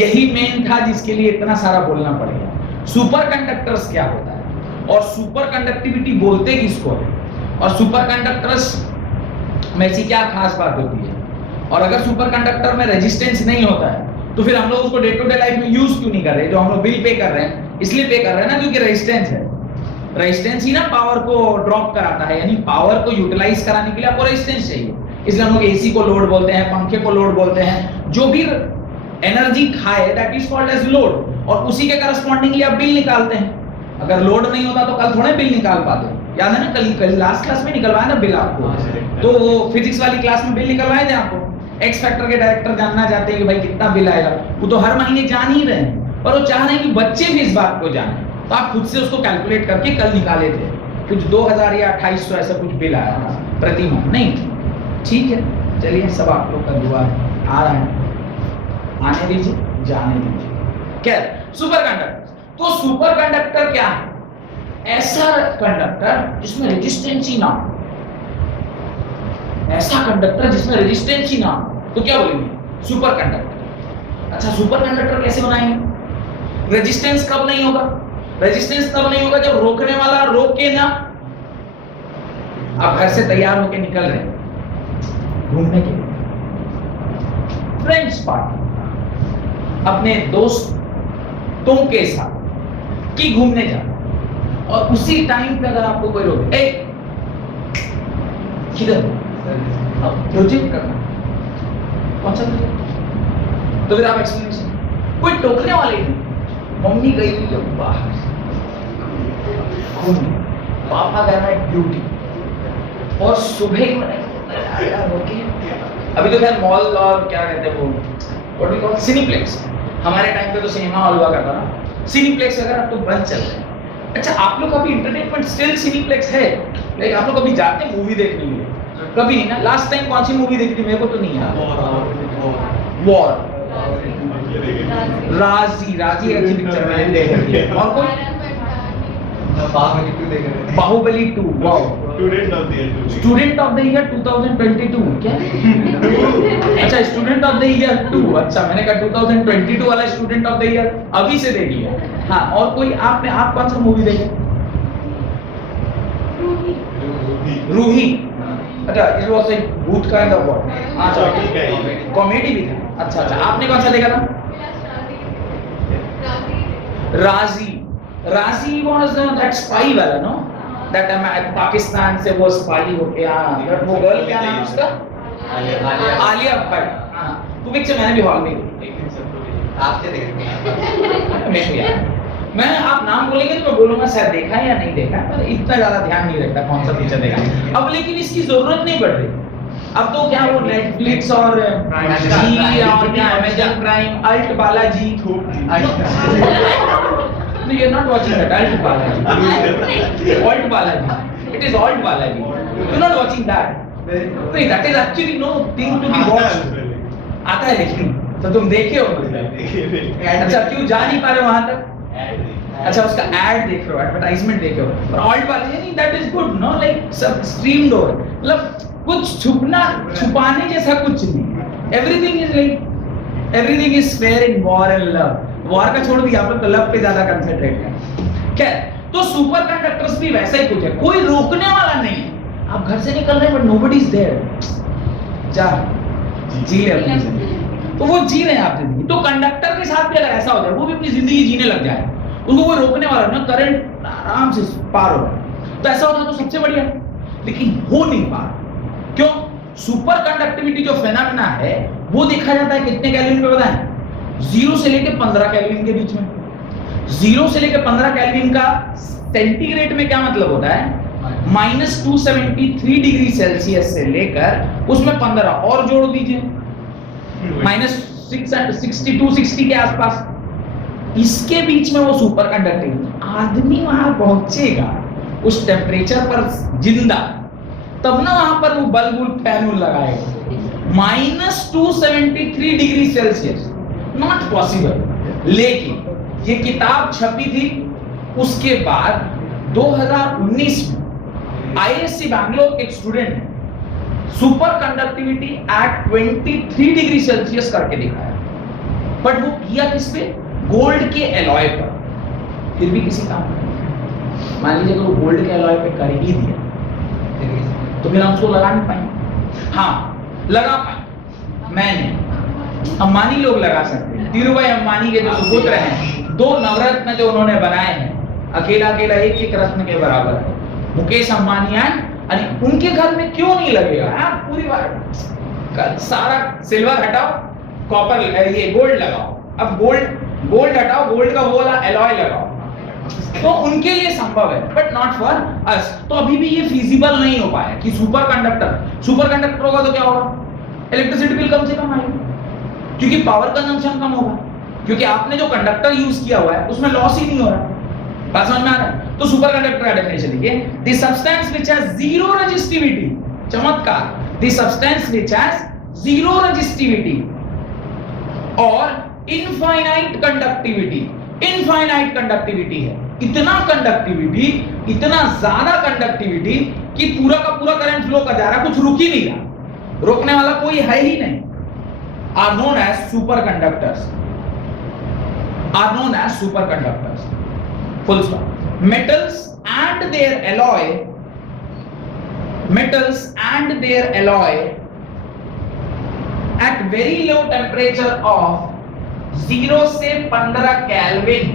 यही मेन था जिसके लिए इतना सारा बोलना पड़ेगा। सुपर कंडक्टर्स क्या होता है और सुपर कंडक्टिविटी बोलते किसको है, और सुपर कंडक्टर्स में ऐसी क्या खास बात होती है, और अगर सुपर कंडक्टर में रेजिस्टेंस नहीं होता है तो फिर हम लोग उसको डे टू डे लाइफ में यूज क्यों नहीं कर रहे। जो हम लोग बिल पे कर रहे हैं इसलिए पे कर रहे हैं ना, क्योंकि रेजिस्टेंस है। रेजिस्टेंस ही ना पावर को ड्रॉप कराता है, यानी पावर को यूटिलाइज कराने के लिए आपको रेजिस्टेंस चाहिए। इसलिए हम लोग एसी को लोड बोलते हैं, पंखे को लोड बोलते हैं। जो भी एनर्जी खाए that is called as load, और उसी के करस्पॉन्डिंगली आप बिल निकालते हैं। अगर लोड नहीं होता तो कल थोड़े बिल निकाल पाते। याद है ना, कल लास्ट क्लास में निकलवाया ना बिल आपको, तो वो फिजिक्स वाली क्लास में बिल निकलवाए थे आपको। एक्स फैक्टर के डायरेक्टर जानना चाहते हैं कि भाई कितना बिल आएगा, वो तो हर महीने जान ही रहे हैं, पर वो चाह रहे हैं कि बच्चे भी इस बात को जाने, तो आप खुद से उसको कैलकुलेट करके कल निकाले थे। कुछ 2000 या 2800 ऐसा कुछ बिल आया था प्रति माह, नहीं ठीक है। चलिए, सब आप लोग का दुआ आ रहा है, आने दीजिए, जाने दीजिए। क्या सुपर कंडक्टर, तो सुपर कंडक्टर क्या है? ऐसा कंडक्टर जिसमें रेजिस्टेंस ही ना हो, ऐसा कंडक्टर जिसमें रेजिस्टेंस ही ना हो, तो क्या बोलेंगे? Super conductor. अच्छा, सुपर कंडक्टर कैसे बनाएंगे? रेजिस्टेंस कब नहीं होगा? रेजिस्टेंस तब नहीं होगा जब रोकने वाला रोके ना। आप घर से तैयार होके निकल रहे हैं घूमने के लिए, फ्रेंड्स पार्टी, अपने दोस्तों के साथ कि घूमने जा, और उसी टाइम पे अगर आपको कोई रोके, ए किधर प्रोजेक्ट करना, कौन सा प्रोजेक्ट? तो फिर आप एक्सप्लेनेशन, कोई टोकने वाले नहीं, मम्मी गई हुई है बाहर घूमने, पापा गया है ड्यूटी, और सुबह अभी तो खैर मॉल और क्या कहते हैं वो, व्हाट वी कॉल सिनेप्लेक्स। हमारे टाइम पे तो सिनेमा हॉल हुआ करता ना, सिनेप्लेक्स अगर अब तो बंद चल रहे हैं। अच्छा, आप लोग का भी इंटरटेनमेंट स्टिल सिनेप्लेक्स है, लेकिन आप लोग कभी जाते हैं मूवी देखने के लिए? कभी नहीं ना। लास्ट टाइम कौन सी मूवी देखी थी? मेरे को तो नहीं याद। वॉर, राजी, राजी अच्छी पिक्चर मैंने देखी है। और कोई? Baahubali 2, wow. Student of the Year 2022 क्या? अच्छा, स्टूडेंट ऑफ द ईयर 2, अच्छा मैंने कहा 2022 वाला स्टूडेंट ऑफ द ईयर अभी से देख लिया। हाँ, और कोई आप कौन सा मूवी देखे? रूही। अच्छा, इट वाज ए भूत काइंड ऑफ व्हाट? अच्छा, कॉमेडी भी था। अच्छा, आपने कौन सा देखा था? राजी। राजी वाज दैट स्पाई वाला, नो? दैट पाकिस्तान से वो स्पाई हो गया। वो गर्ल क्या नाम उसका? आलिया भट्ट। हाँ, तो पिक्चर मैंने भी हॉल में देखी। आपने देखी? मैं आप नाम बोलेंगे तो मैं बोलूंगा शायद देखा है या नहीं देखा, पर इतना ज्यादा ध्यान नहीं रखता कौन सा पिक्चर देखा। अब लेकिन इसकी जरूरत नहीं पड़ रही। अब तो क्या वो नेटफ्लिक्स और जी और क्या Amazon Prime, ALT Balaji. No, you're not watching that. Alt Balaji. Alt Balaji. It is Alt Balaji. You're not watching that. No, that is actually no thing to be watched. आता है लेकिन तो तुम देखे हो? अच्छा, क्यों जा नहीं पा रहे वहां तक? अच्छा, उसका एड देख रहे हो, एडवर्टाइजमेंट देख रहे हो। और Alt Balaji, that is good, no? Like सब streamed over. मतलब कुछ छुपाने जैसा कुछ नहीं। Everything is fair in war and love. War का छोड़ दिया, आप लोग तो लव पे ज्यादा कंसंट्रेट करें। क्या? तो सुपर कंडक्टर्स भी वैसा ही कुछ है, कोई रोकने वाला नहीं। आप घर से निकल रहे हैं बट नोबडी इज देयर। जा जी ले अपनी जिंदगी, तो वो जी रहे हैं आप जिंदगी। तो कंडक्टर के साथ भी अगर ऐसा हो जाए, वो भी अपनी जिंदगी जीने लग जाए, उनको कोई रोकने वाला ना, करंट आराम से पार हो रहा, तो ऐसा होता तो सबसे बढ़िया। लेकिन हो नहीं पा रहा। क्यों? सुपर कंडक्टिविटी जो फेनोमेना है वो देखा जाता है कितने केल्विन पे बताएं? 0 से लेकर 15 केल्विन के बीच में। 0 से लेकर 15 केल्विन का सेंटीग्रेड में क्या मतलब होता है? -273 डिग्री सेल्सियस से लेकर उसमें 15 और जोड़ दीजिए, -62-60 के आसपास। इसके बीच में वो सुपर कंडक्टिव आदमी वहां पहुंचेगा उस टेम्परेचर पर जिंदा, तब ना वहां पर वो बल्ब फैन लगाएगा। -273 डिग्री सेल्सियस, नॉट पॉसिबल। लेकिन ये किताब छपी थी उसके बाद 2019 में आईएससी बैंगलोर के एक student super conductivity eight 23 degree Celsius करके दिखाया, बट वो किया किस पे? गोल्ड के एलॉय पर। फिर भी किसी काम नहीं। मान लीजिए अगर वो गोल्ड के एलॉय पे कर ही दिया तो फिर हम उसको लगा नहीं पाएंगे। हाँ लगा पाए, मैंने अंबानी लोग लगा सकते हैं। धीरूभाई अंबानी के जो सुपुत्र हैं, 2 नवरत्न जो उन्होंने बनाए हैं, अकेला अकेला एक रत्न के बराबर है। मुकेश अंबानी है, उनके घर में क्यों नहीं लगेगा? पूरी बात, सारा सिल्वर हटाओ, कॉपर ये गोल्ड लगाओ, अब गोल्ड हटाओ, गोल्ड का वो वाला एलॉय लगाओ, तो उनके लिए संभव है, बट नॉट फॉर अस। तो अभी भी ये फिजिबल नहीं हो पाया कि सुपर कंडक्टर होगा तो क्या होगा? इलेक्ट्रिसिटी बिल कम से कम आएगी, क्योंकि पावर कंजम्पशन कम होगा, क्योंकि आपने जो कंडक्टर यूज किया हुआ है उसमें लॉस ही नहीं हो रहा। बात समझ में आ रहा है? तो सुपर कंडक्टर का डेफिनेशन लिखिए, the substance which has zero resistivity, चमत्कार, the substance which has zero resistivity और इनफाइनाइट कंडक्टिविटी। इनफाइनाइट कंडक्टिविटी है, इतना कंडक्टिविटी, इतना ज्यादा कंडक्टिविटी कि पूरा का पूरा करंट फ्लो कर जा रहा है, कुछ रुक ही नहीं रहा, रोकने वाला कोई है ही नहीं। Are known as super conductors, are known as super conductors, full stop. Metals and their alloy at very low temperature of 0 से 15 Kelvin,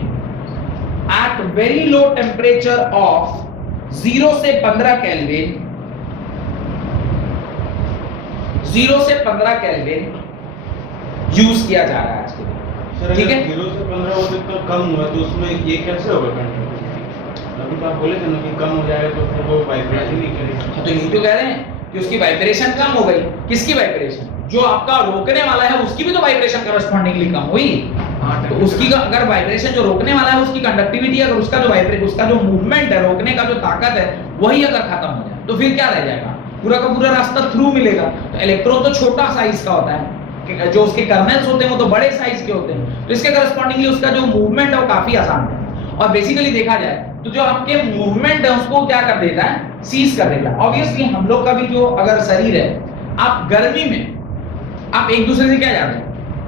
at very low temperature of 0 से 15 Kelvin, 0 से 15 Kelvin यूज किया जा रहा है आज के दिन। ठीक है, 0 से 15 वो जितना कम हुआ तो उसमें ये कैसे होगा कंडक्टिविटी? अभी तो आप बोले थे ना कि कम हो जाएगा तो फिर वो वाइब्रेट ही नहीं करेगा। तो यही तो कह रहे हैं कि उसकी वाइब्रेशन कम हो गई। किसकी वाइब्रेशन? जो आपका रोकने वाला है उसकी भी तो वाइब्रेशन करस्पॉन्डिंगली कम हुई। तो उसकी अगर वाइब्रेशन जो रोकने वाला है उसकी कंडक्टिविटी, अगर उसका जो मूवमेंट है, रोकने का जो ताकत है, वही अगर खत्म हो जाए तो फिर क्या रह जाएगा? पूरा का पूरा रास्ता थ्रू मिलेगा। तो इलेक्ट्रॉन तो छोटा साइज का होता है, जो उसके कर्नेल्स होते हैं वो तो बड़े साइज के होते हैं, तो इसके करस्पॉन्डिंगली उसका जो मूवमेंट है वो काफी आसान है। और बेसिकली देखा जाए तो जो आपके मूवमेंट है उसको क्या कर देता है? सीज कर देता है। ऑब्वियसली हम लोग का भी जो अगर शरीर है, आप गर्मी में आप एक दूसरे से क्या चाहते हैं?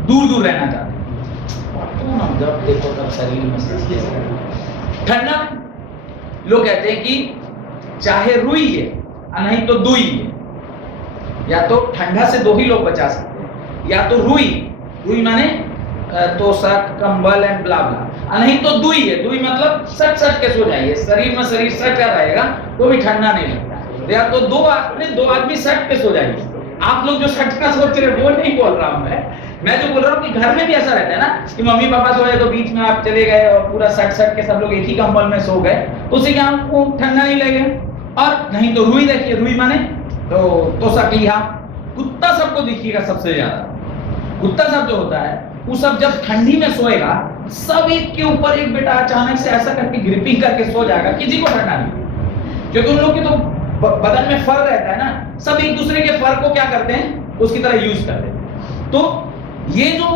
दूर रहना चाहते हैं। तो हम जब देखो तब शरीर में ठंडा, लोग कहते हैं कि चाहे रुई है नहीं तो दुई है, या तो ठंडा से 2 ही लोग बचा सकते हैं, या तो रुई माने तो सट कंबल एंड ब्ला ब्ला, नहीं तो दुई है, दुई मतलब सट के सो जाइए, शरीर में शरीर सट कर रहेगा तो भी ठंडा नहीं लगता, या तो दो आदमी सट पे सो जाइए। आप लोग जो सट का सोच रहे वो नहीं बोल रहा हूं मैं जो बोल रहा हूँ कि घर में भी ऐसा रहता है ना कि मम्मी पापा सोए तो बीच में आप चले गए और पूरा सट के सब लोग एक ही कंबल में सो गए, तो उससे क्या आपको ठंडा नहीं लगेगा। और नहीं तो रुई देखिए, रुई माने तो सकलिहा, कुत्ता सबको दिखिएगा सबसे ज्यादा, कुत्ता सब जो होता है वो सब जब ठंडी में सोएगा, सब एक के ऊपर एक बेटा अचानक से ऐसा करके ग्रिपिंग करके सो जाएगा, किसी को ठंडा नहीं, क्योंकि उन लोग की तो बदन में फर रहता है ना, सब एक दूसरे के फर को क्या करते हैं? उसकी तरह यूज करते हैं। तो ये जो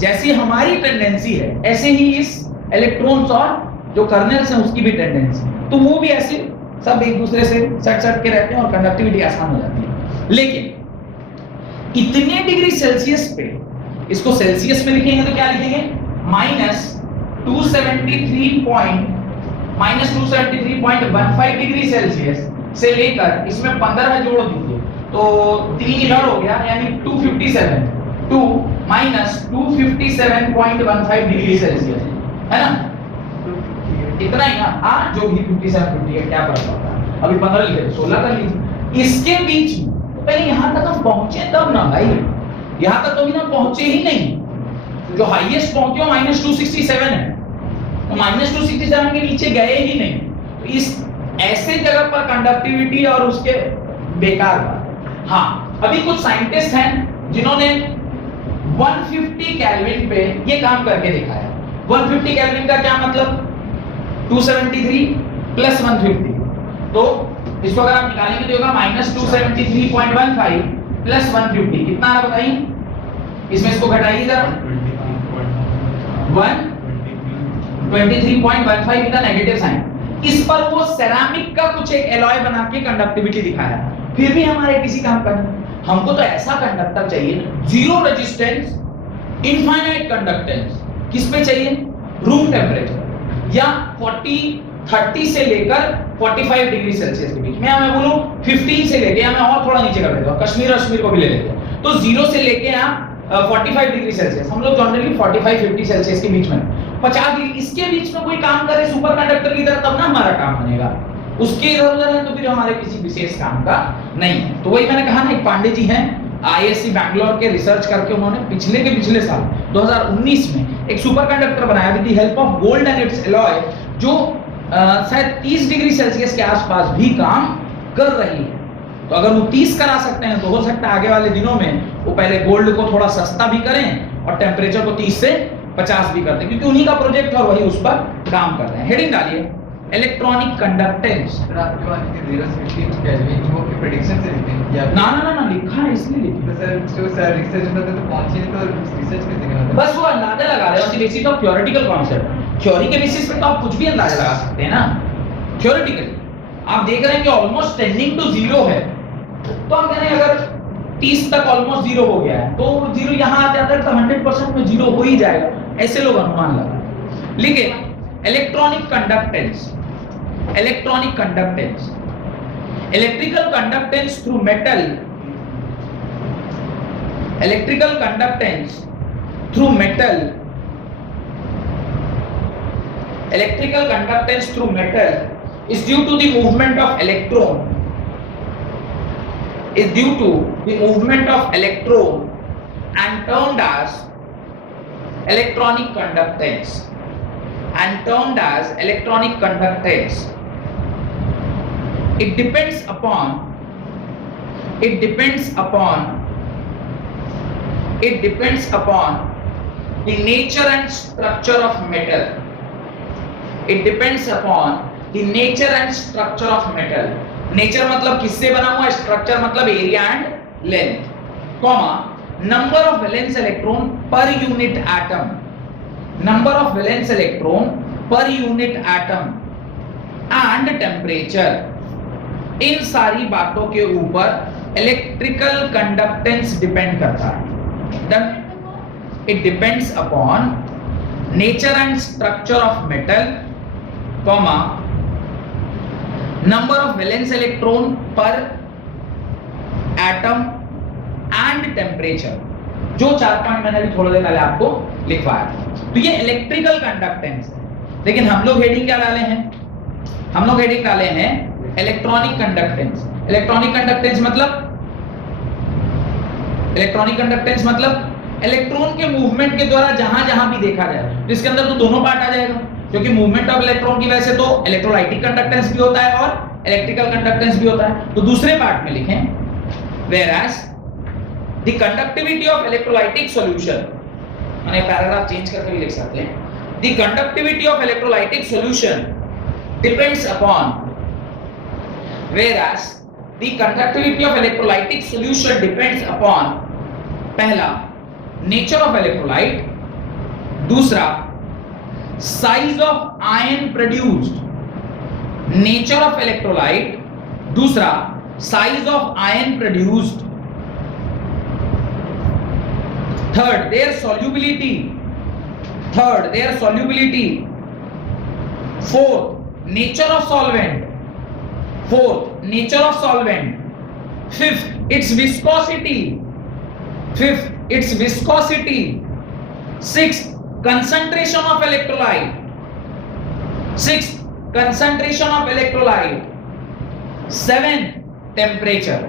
जैसी हमारी टेंडेंसी है, ऐसे ही इस इलेक्ट्रॉन्स और जो कर्नेल्स हैं उसकी भी टेंडेंसी, तो वो भी ऐसे सब एक दूसरे से सट के रहते हैं और कंडक्टिविटी आसान हो जाती है। लेकिन इतने डिग्री सेल्सियस पे, इसको सेल्सियस में लिखेंगे तो क्या लिखेंगे? -273.15 डिग्री सेल्सियस से लेकर इसमें 15 जोड़ दीजिए तो 3 इधर हो गया, यानी 257 -257.15 डिग्री सेल्सियस, है ना? इतना ही ना, जो भी 57 है क्या फर्क पड़ता है? अभी 15 लिखे 16 कर लीजिए। इसके बीच में पहले यहां तक हम पहुंचे तब ना भाई, यहां तक तो भी ना पहुंचे ही नहीं। जो हाईएस्ट पहुंचे -267 है, तो -267 के नीचे गए ही नहीं। तो इस ऐसे जगह पर कंडक्टिविटी और उसके बेकार बात। हाँ, अभी कुछ साइंटिस्ट हैं जिन्होंने 150 केल्विन पे ये काम करके दिखाया। 150 केल्विन का क्या मतलब? 273 प्लस 150, तो इसको अगर आप निकालेंगे तो होगा -273.15 प्लस 150, कितना आ रहा बताइए? इसमें इसको घटाइए जरा, 123.15 विद नेगेटिव साइन। इस पर वो सेरामिक का कुछ एक एलॉय बना के कंडक्टिविटी दिखाया, फिर भी हमारे किसी काम का नहीं। हमको तो ऐसा कंडक्टर चाहिए ना, जीरो रेजिस्टेंस, इनफाइनाइट कंडक्टेंस। किस पे चाहिए? रूम टेम्परेचर या 30 से लेकर 45 डिग्री सेल्सियस के बीच में, या मैं बोलूं 15 से लेके, या मैं और थोड़ा नीचे कर देता हूं, कश्मीर को भी ले लेते हैं, तो 0 से लेके आप 45 डिग्री सेल्सियस, हम लोग जनरली 45-50 सेल्सियस के बीच में, 50 डिग्री, इसके बीच में कोई काम करे सुपर कंडक्टर की तरह, तब ना हमारा काम बनेगा। उसके इधर उधर है तो फिर हमारे किसी विशेष काम का नहीं है। तो वही मैंने कहा ना, एक पांडे जी हैं आईएससी बैंगलोर के, रिसर्च करके उन्होंने पिछले साल 2019 में एक सुपर कंडक्टर बनाया with the help of gold and it's alloy, जो शायद 30 डिग्री सेल्सियस के आसपास भी काम कर रही है। तो अगर वो 30 करा सकते हैं तो हो सकता है आगे वाले दिनों में वो पहले गोल्ड को थोड़ा सस्ता भी करें और टेम्परेचर को 30 से 50 भी करते हैं, क्योंकि उन्हीं का प्रोजेक्ट और वही उस पर काम कर रहे हैं। हेडिंग डालिए इलेक्ट्रॉनिक कंडक्टेंस। सर आपके पास 0 से 15 केल्विन वो की प्रेडिक्शन से लिखते हैं या ना लिखा है, इसलिए लिखा। तो सर जो सर रिसर्च होता तो पहुंचे तो रिसर्च कैसे करना? बस वो अंदाजा लगा रहे हो on the basis of theoretical concept. Theory के बेसिस पे तो आप कुछ भी अंदाजा लगा सकते हैं ना। थ्योरेटिकली आप देख रहे हैं कि ऑलमोस्ट टेंडिंग टू 0 है, तो हम कह रहे हैं अगर 30 तक ऑलमोस्ट 0 हो गया है तो 0 यहां आ जाता है तो 100% में 0 हो ही जाएगा, ऐसे लोग अनुमान लगा रहे हैं। लेकिन electronic conductance, electrical conductance through metal, electrical conductance through metal, electrical conductance through metal is due to the movement of electron, is due to the movement of electron and termed as electronic conductance, and termed as electronic conductance. It depends upon the nature and structure of metal. It depends upon the nature and structure of metal. Nature मतलब किससे बना हुआ, structure मतलब area and length, comma number of valence electron per unit atom, number of valence electron per unit atom and temperature. इन सारी बातों के ऊपर electrical conductance depend करता है। Then it depends upon nature and structure of metal, comma number of valence electron per atom and temperature, जो 4 point मैंने अभी थोड़ी देर पहले आपको लिखवाया। तो ये इलेक्ट्रिकल कंडक्टेंस है। लेकिन हम लोग हेडिंग क्या डाले हैं? हम लोग हेडिंग डाले हैं इलेक्ट्रॉनिक कंडक्टेंस। इलेक्ट्रॉनिक कंडक्टेंस मतलब इलेक्ट्रॉन के मूवमेंट के द्वारा जहां जहां भी देखा जाए, जिसके अंदर तो दोनों पार्ट आ जाएगा, क्योंकि मूवमेंट ऑफ इलेक्ट्रॉन की वजह से तो इलेक्ट्रोलाइटिक कंडक्टेंस भी होता है और इलेक्ट्रिकल कंडक्टेंस भी होता है। तो दूसरे पार्ट में लिखें whereas the conductivity of electrolytic solution, मैंने पैराग्राफ चेंज करके भी लिख सकते हैं, the conductivity of electrolytic solution depends upon, whereas the conductivity of electrolytic solution depends upon, पहला nature of electrolyte, दूसरा size of ion produced, nature of electrolyte, दूसरा size of ion produced, third their solubility, fourth nature of solvent, fifth its viscosity, sixth concentration of electrolyte, seventh temperature,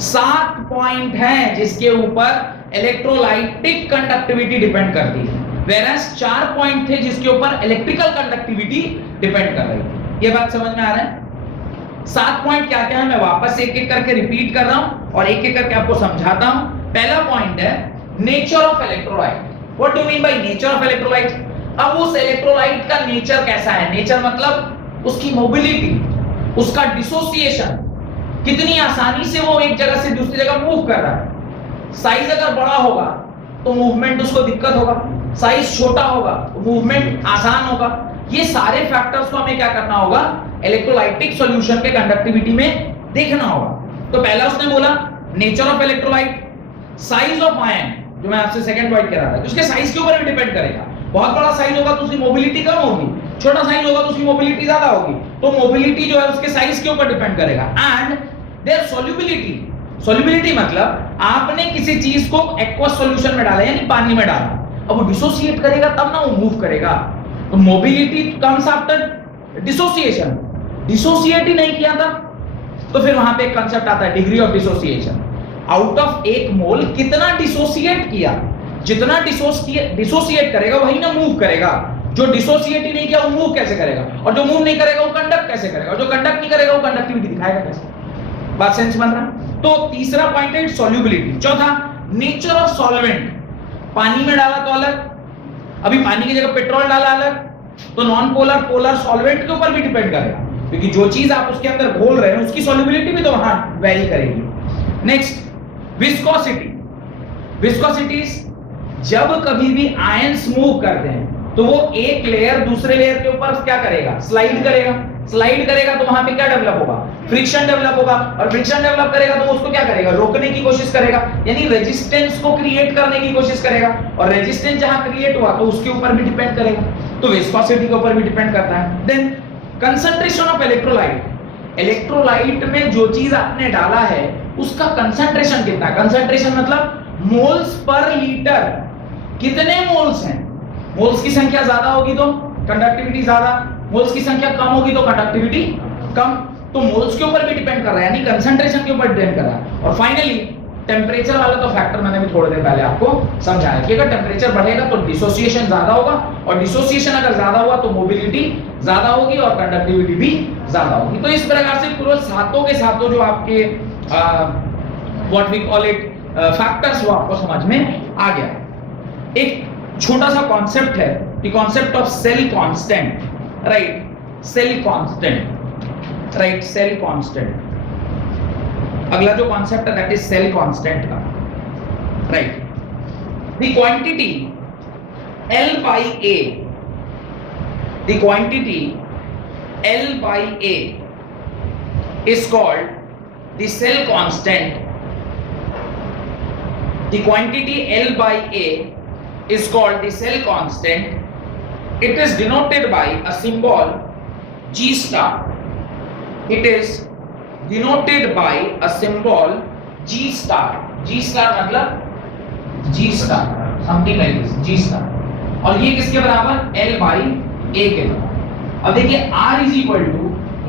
7 point हैं जिसके ऊपर electrolytic conductivity depend करती है, whereas 4 point थे जिसके ऊपर electrical conductivity depend कर रही है। ये बात समझ में आ रहा है? 7 पॉइंट क्या क्या है, मैं वापस एक एक करके रिपीट कर रहा हूं और एक एक करके आपको समझाता हूं। पहला पॉइंट है nature of electrolyte. What do mean by nature of electrolyte? अब उस इलेक्ट्रोलाइट का नेचर कैसा है? नेचर मतलब उसकी मोबिलिटी, उसका डिसोसिएशन, कितनी आसानी से वो एक जगह से दूसरी जगह मूव कर रहा है। साइज अगर बड़ा होगा तो मूवमेंट उसको दिक्कत होगा, साइज छोटा होगा तो मूवमेंट आसान होगा। ये सारे फैक्टर्स को हमें क्या करना होगा? इलेक्ट्रोलाइटिक सॉल्यूशन के कंडक्टिविटी में देखना होगा। तो पहला उसने बोला nature of electrolyte, size of ion, जो मैं आपसे सेकंड पॉइंट कह रहा था, उसके साइज के ऊपर भी डिपेंड करेगा। बहुत बड़ा साइज होगा तो उसकी मोबिलिटी कम होगी, छोटा साइज होगा तो उसकी मोबिलिटी ज्यादा होगी। तो मोबिलिटी जो है उसके साइज के ऊपर डिपेंड करेगा। एंड देयर सॉल्युबिलिटी, सॉल्युबिलिटी मतलब आपने किसी चीज को एक्वस सॉल्यूशन में डाला यानी पानी में डाला, अब वो डिसोसिएट करेगा तब ना वो मूव करेगा। तो mobility comes after dissociation, dissociate ही नहीं किया था तो फिर वहां पे एक कांसेप्ट आता है degree of dissociation. Out of एक मोल कितना डिसोसिएट किया, जितना डिसोसिएट करेगा वही ना मूव करेगा। जो डिसोसिएट ही नहीं किया वो मूव कैसे करेगा, और जो मूव नहीं करेगा वो कंडक्ट कैसे करेगा, और जो कंडक्ट नहीं करेगा वो कंडक्टिविटी दिखाएगा कैसे। बात सेंस बन रहा? तो तीसरा पॉइंट है सॉल्युबिलिटी। चौथा नेचर ऑफ सॉल्वेंट, पानी में डाला तो अलग, अभी पानी की जगह पेट्रोल डाला अलग, तो नॉन पोलर पोलर सॉल्वेंट के ऊपर भी डिपेंड करेगा, क्योंकि जो चीज आप उसके अंदर घोल रहे हैं उसकी सॉल्युबिलिटी भी तो वहां वेरी करेगी। नेक्स्ट विस्कोसिटी, विस्कोसिटी जब कभी भी आयंस मूव करते हैं तो वो एक लेयर दूसरे लेयर के ऊपर क्या करेगा, स्लाइड करेगा। स्लाइड करेगा तो वहां पे क्या डेवलप होगा, फ्रिक्शन डेवलप होगा, और फ्रिक्शन डेवलप करेगा तो उसको क्या करेगा, रोकने की कोशिश करेगा, यानी रेजिस्टेंस को क्रिएट करने की कोशिश करेगा। और रेजिस्टेंस जहां क्रिएट हुआ तो उसके ऊपर भी डिपेंड करेगा, तो विस्कोसिटी के ऊपर भी डिपेंड करता है। Then concentration of electrolyte, electrolyte में जो चीज आपने डाला है उसका कंसंट्रेशन कितना है। कंसंट्रेशन मतलब मोल्स पर लीटर, कितने मोल्स हैं। मोल्स की संख्या ज्यादा होगी तो कंडक्टिविटी ज्यादा, मोल्स की संख्या कम होगी तो कंडक्टिविटी कम। तो मोल्स के ऊपर भी डिपेंड कर रहा है, यानी कंसंट्रेशन के ऊपर डिपेंड कर रहा है। और फाइनली टेम्परेचर वाला तो फैक्टर मैंने भी थोड़ी देर पहले आपको समझाया कि अगर टेम्परेचर बढ़ेगा तो डिसोसिएशन ज्यादा होगा, और डिसोसिएशन अगर ज्यादा हुआ तो मोबिलिटी ज्यादा होगी और कंडक्टिविटी भी ज्यादा होगी। तो इस प्रकार से पूरे सातों के सातों जो आपके what we call it factors वो आपको समझ में आ गया। एक छोटा सा कॉन्सेप्ट है कि concept of cell constant, right, cell constant, right, cell constant. अगला जो कॉन्सेप्ट है दैट इज सेल कांस्टेंट का, right. The quantity L by A, the quantity L by A is called the cell constant. The quantity L by A is called the cell constant. It is denoted by a symbol G star. It is denoted by a symbol G star. G star मतलब G star, something like this, G star. और ये किसके बराबर, L by A के बराबर। अब देखिए R is equal to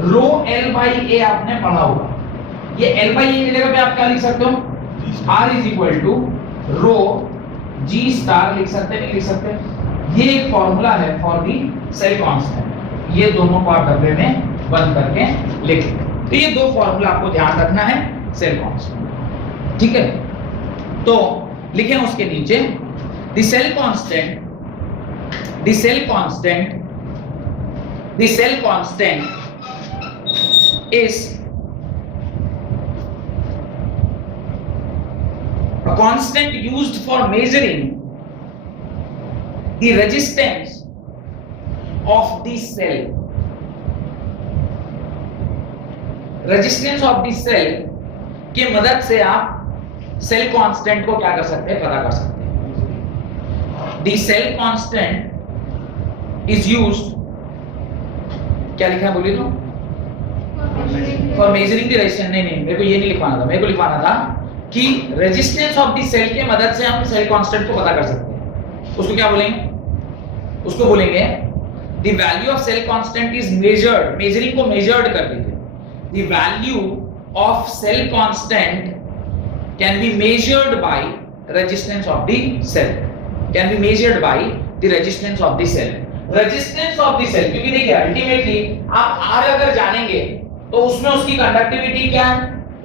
row L by A आपने पढ़ा होगा, ये L by A की जगह पे आप क्या लिख सकते हो, R is equal to row G star लिख सकते हैं, नहीं लिख सकते। ये एक फॉर्मूला है फॉर दी सेल कांस्टेंट, ये दोनों को आप डब्बे में बंद करके लिख लें। तो ये दो फॉर्मूला आपको ध्यान रखना है सेल कांस्टेंट, ठीक है। तो लिखें उसके नीचे the cell constant, the cell constant is a constant used for measuring the resistance of the cell. Resistance of the cell की मदद से आप सेल कांस्टेंट को क्या कर सकते हैं, पता कर सकते हैं। The cell constant is used, क्या लिखा है बोलिए तो, फॉर मेजरिंग द रेजिस्टेंस। नहीं, मेरे को ये नहीं लिखवाना था, मेरे को लिखवाना था कि रेजिस्टेंस ऑफ द सेल के मदद से हम सेल कांस्टेंट को पता कर सकते हैं। उसको क्या बोलेंगे, उसको बोलेंगे the value of cell constant is measured, measuring को मेजर्ड कर दीजिए। The value of cell constant can be measured by resistance of the cell, can be measured by the resistance of the cell. Resistance of the cell, क्योंकि देखिए ultimately आप R अगर जानेंगे तो उसमें उसकी कंडक्टिविटी क्या है,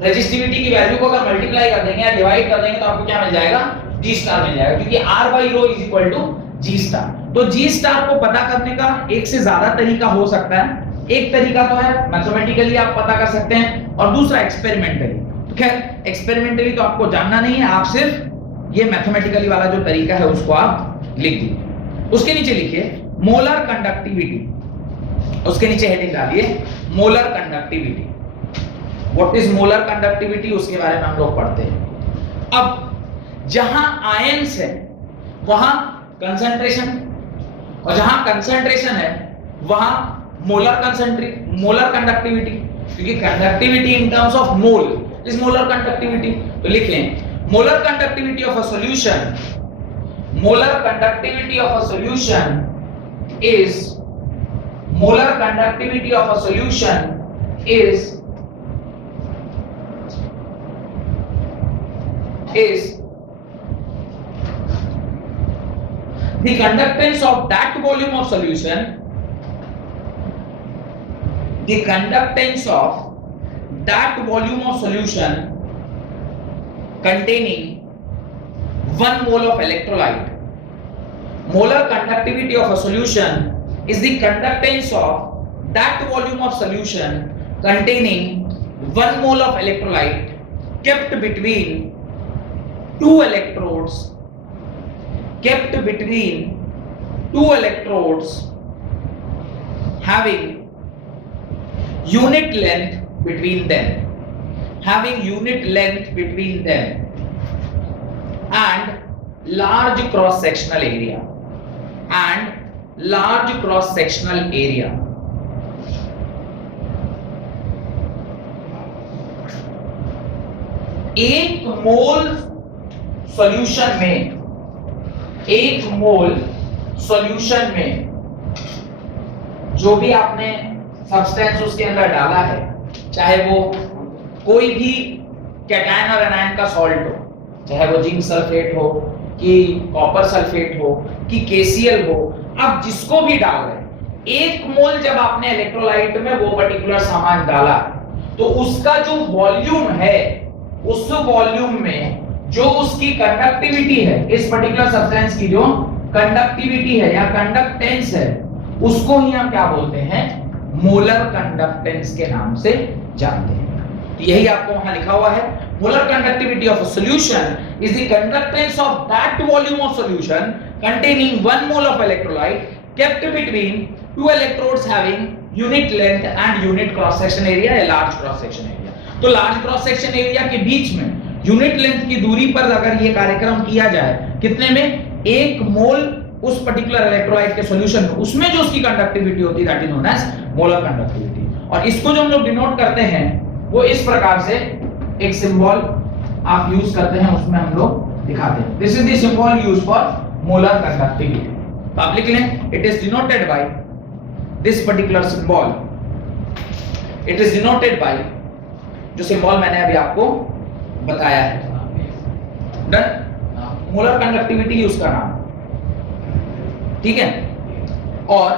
रेजिस्टिविटी की वैल्यू को अगर मल्टीप्लाई कर देंगे या डिवाइड कर देंगे तो आपको क्या मिल जाएगा, G स्टार मिल जाएगा, क्योंकि R by rho is equal to G star. तो G स्टार को पता करने का एक से ज्यादा तरीका हो सकता है। एक तरीका तो है मैथमेटिकली आप पता कर सकते हैं, और दूसरा एक्सपेरिमेंटली। तो खैर एक्सपेरिमेंटली तो आपको जानना नहीं है, आप सिर्फ ये मैथमेटिकली वाला जो तरीका है उसको आप लिख दीजिए। उसके नीचे लिखिए मोलर कंडक्टिविटी, उसके नीचे हेडिंग डालिए molar conductivity. What is molar conductivity, उसके बारे में हम लोग पढ़ते हैं। अब जहां आयंस है वहां कंसंट्रेशन, और जहां कंसंट्रेशन है वहां मोलर कंडक्टिविटी, क्योंकि conductivity in terms of mole is molar conductivity. तो लिख लें molar conductivity of a solution, molar conductivity of a solution is molar conductivity of a solution is the conductance of that volume of solution, the conductance of that volume of solution containing 1 mole of electrolyte. Molar conductivity of a solution is the conductance of that volume of solution containing 1 mole of electrolyte kept between two electrodes, having unit length between them, and large cross sectional area, एक मोल solution में जो भी आपने substance उसके अंदर डाला है, चाहे वो कोई भी कैटायन और एनायन का सॉल्ट हो, चाहे वो जिंक सल्फेट हो कि कॉपर सल्फेट हो कि केसीएल हो, आप जिसको भी डाल रहे हैं, एक मोल जब आपने इलेक्ट्रोलाइट में वो पर्टिकुलर सामान डाला तो उसका जो वॉल्यूम है, उस वॉल्यूम में जो उसकी कंडक्टिविटी है, इस पर्टिकुलर सब्सटेंस की जो कंडक्टिविटी है या कंडक्टेंस है, उसको ही हम क्या बोलते हैं, मोलर कंडक्टेंस के नाम से जानते हैं। तो यही आपको वहां लिखा हुआ है, molar conductivity of a solution is the conductance of that volume of solution containing 1 mole of electrolyte kept between two electrodes having unit length and unit cross section area, a large cross section area। तो large cross section area के बीच में unit length की दूरी पर अगर ये कार्यक्रम किया जाए, कितने में, 1 मोल उस पर्टिकुलर इलेक्ट्रोलाइट के सॉल्यूशन में, उसमें जो उसकी कंडक्टिविटी होती है that is known as molar conductivity. और इसको जो हम लोग डिनोट करते हैं वो इस प्रकार से एक सिंबल आप यूज करते हैं, उसमें हम लोग दिखाते हैं। This is the symbol used for molar conductivity. तो आप लिख लें, it is denoted by this particular symbol, it is denoted by जो सिंबल मैंने अभी आपको बताया है। डन, मोलर कंडक्टिविटी उसका नाम, ठीक है। और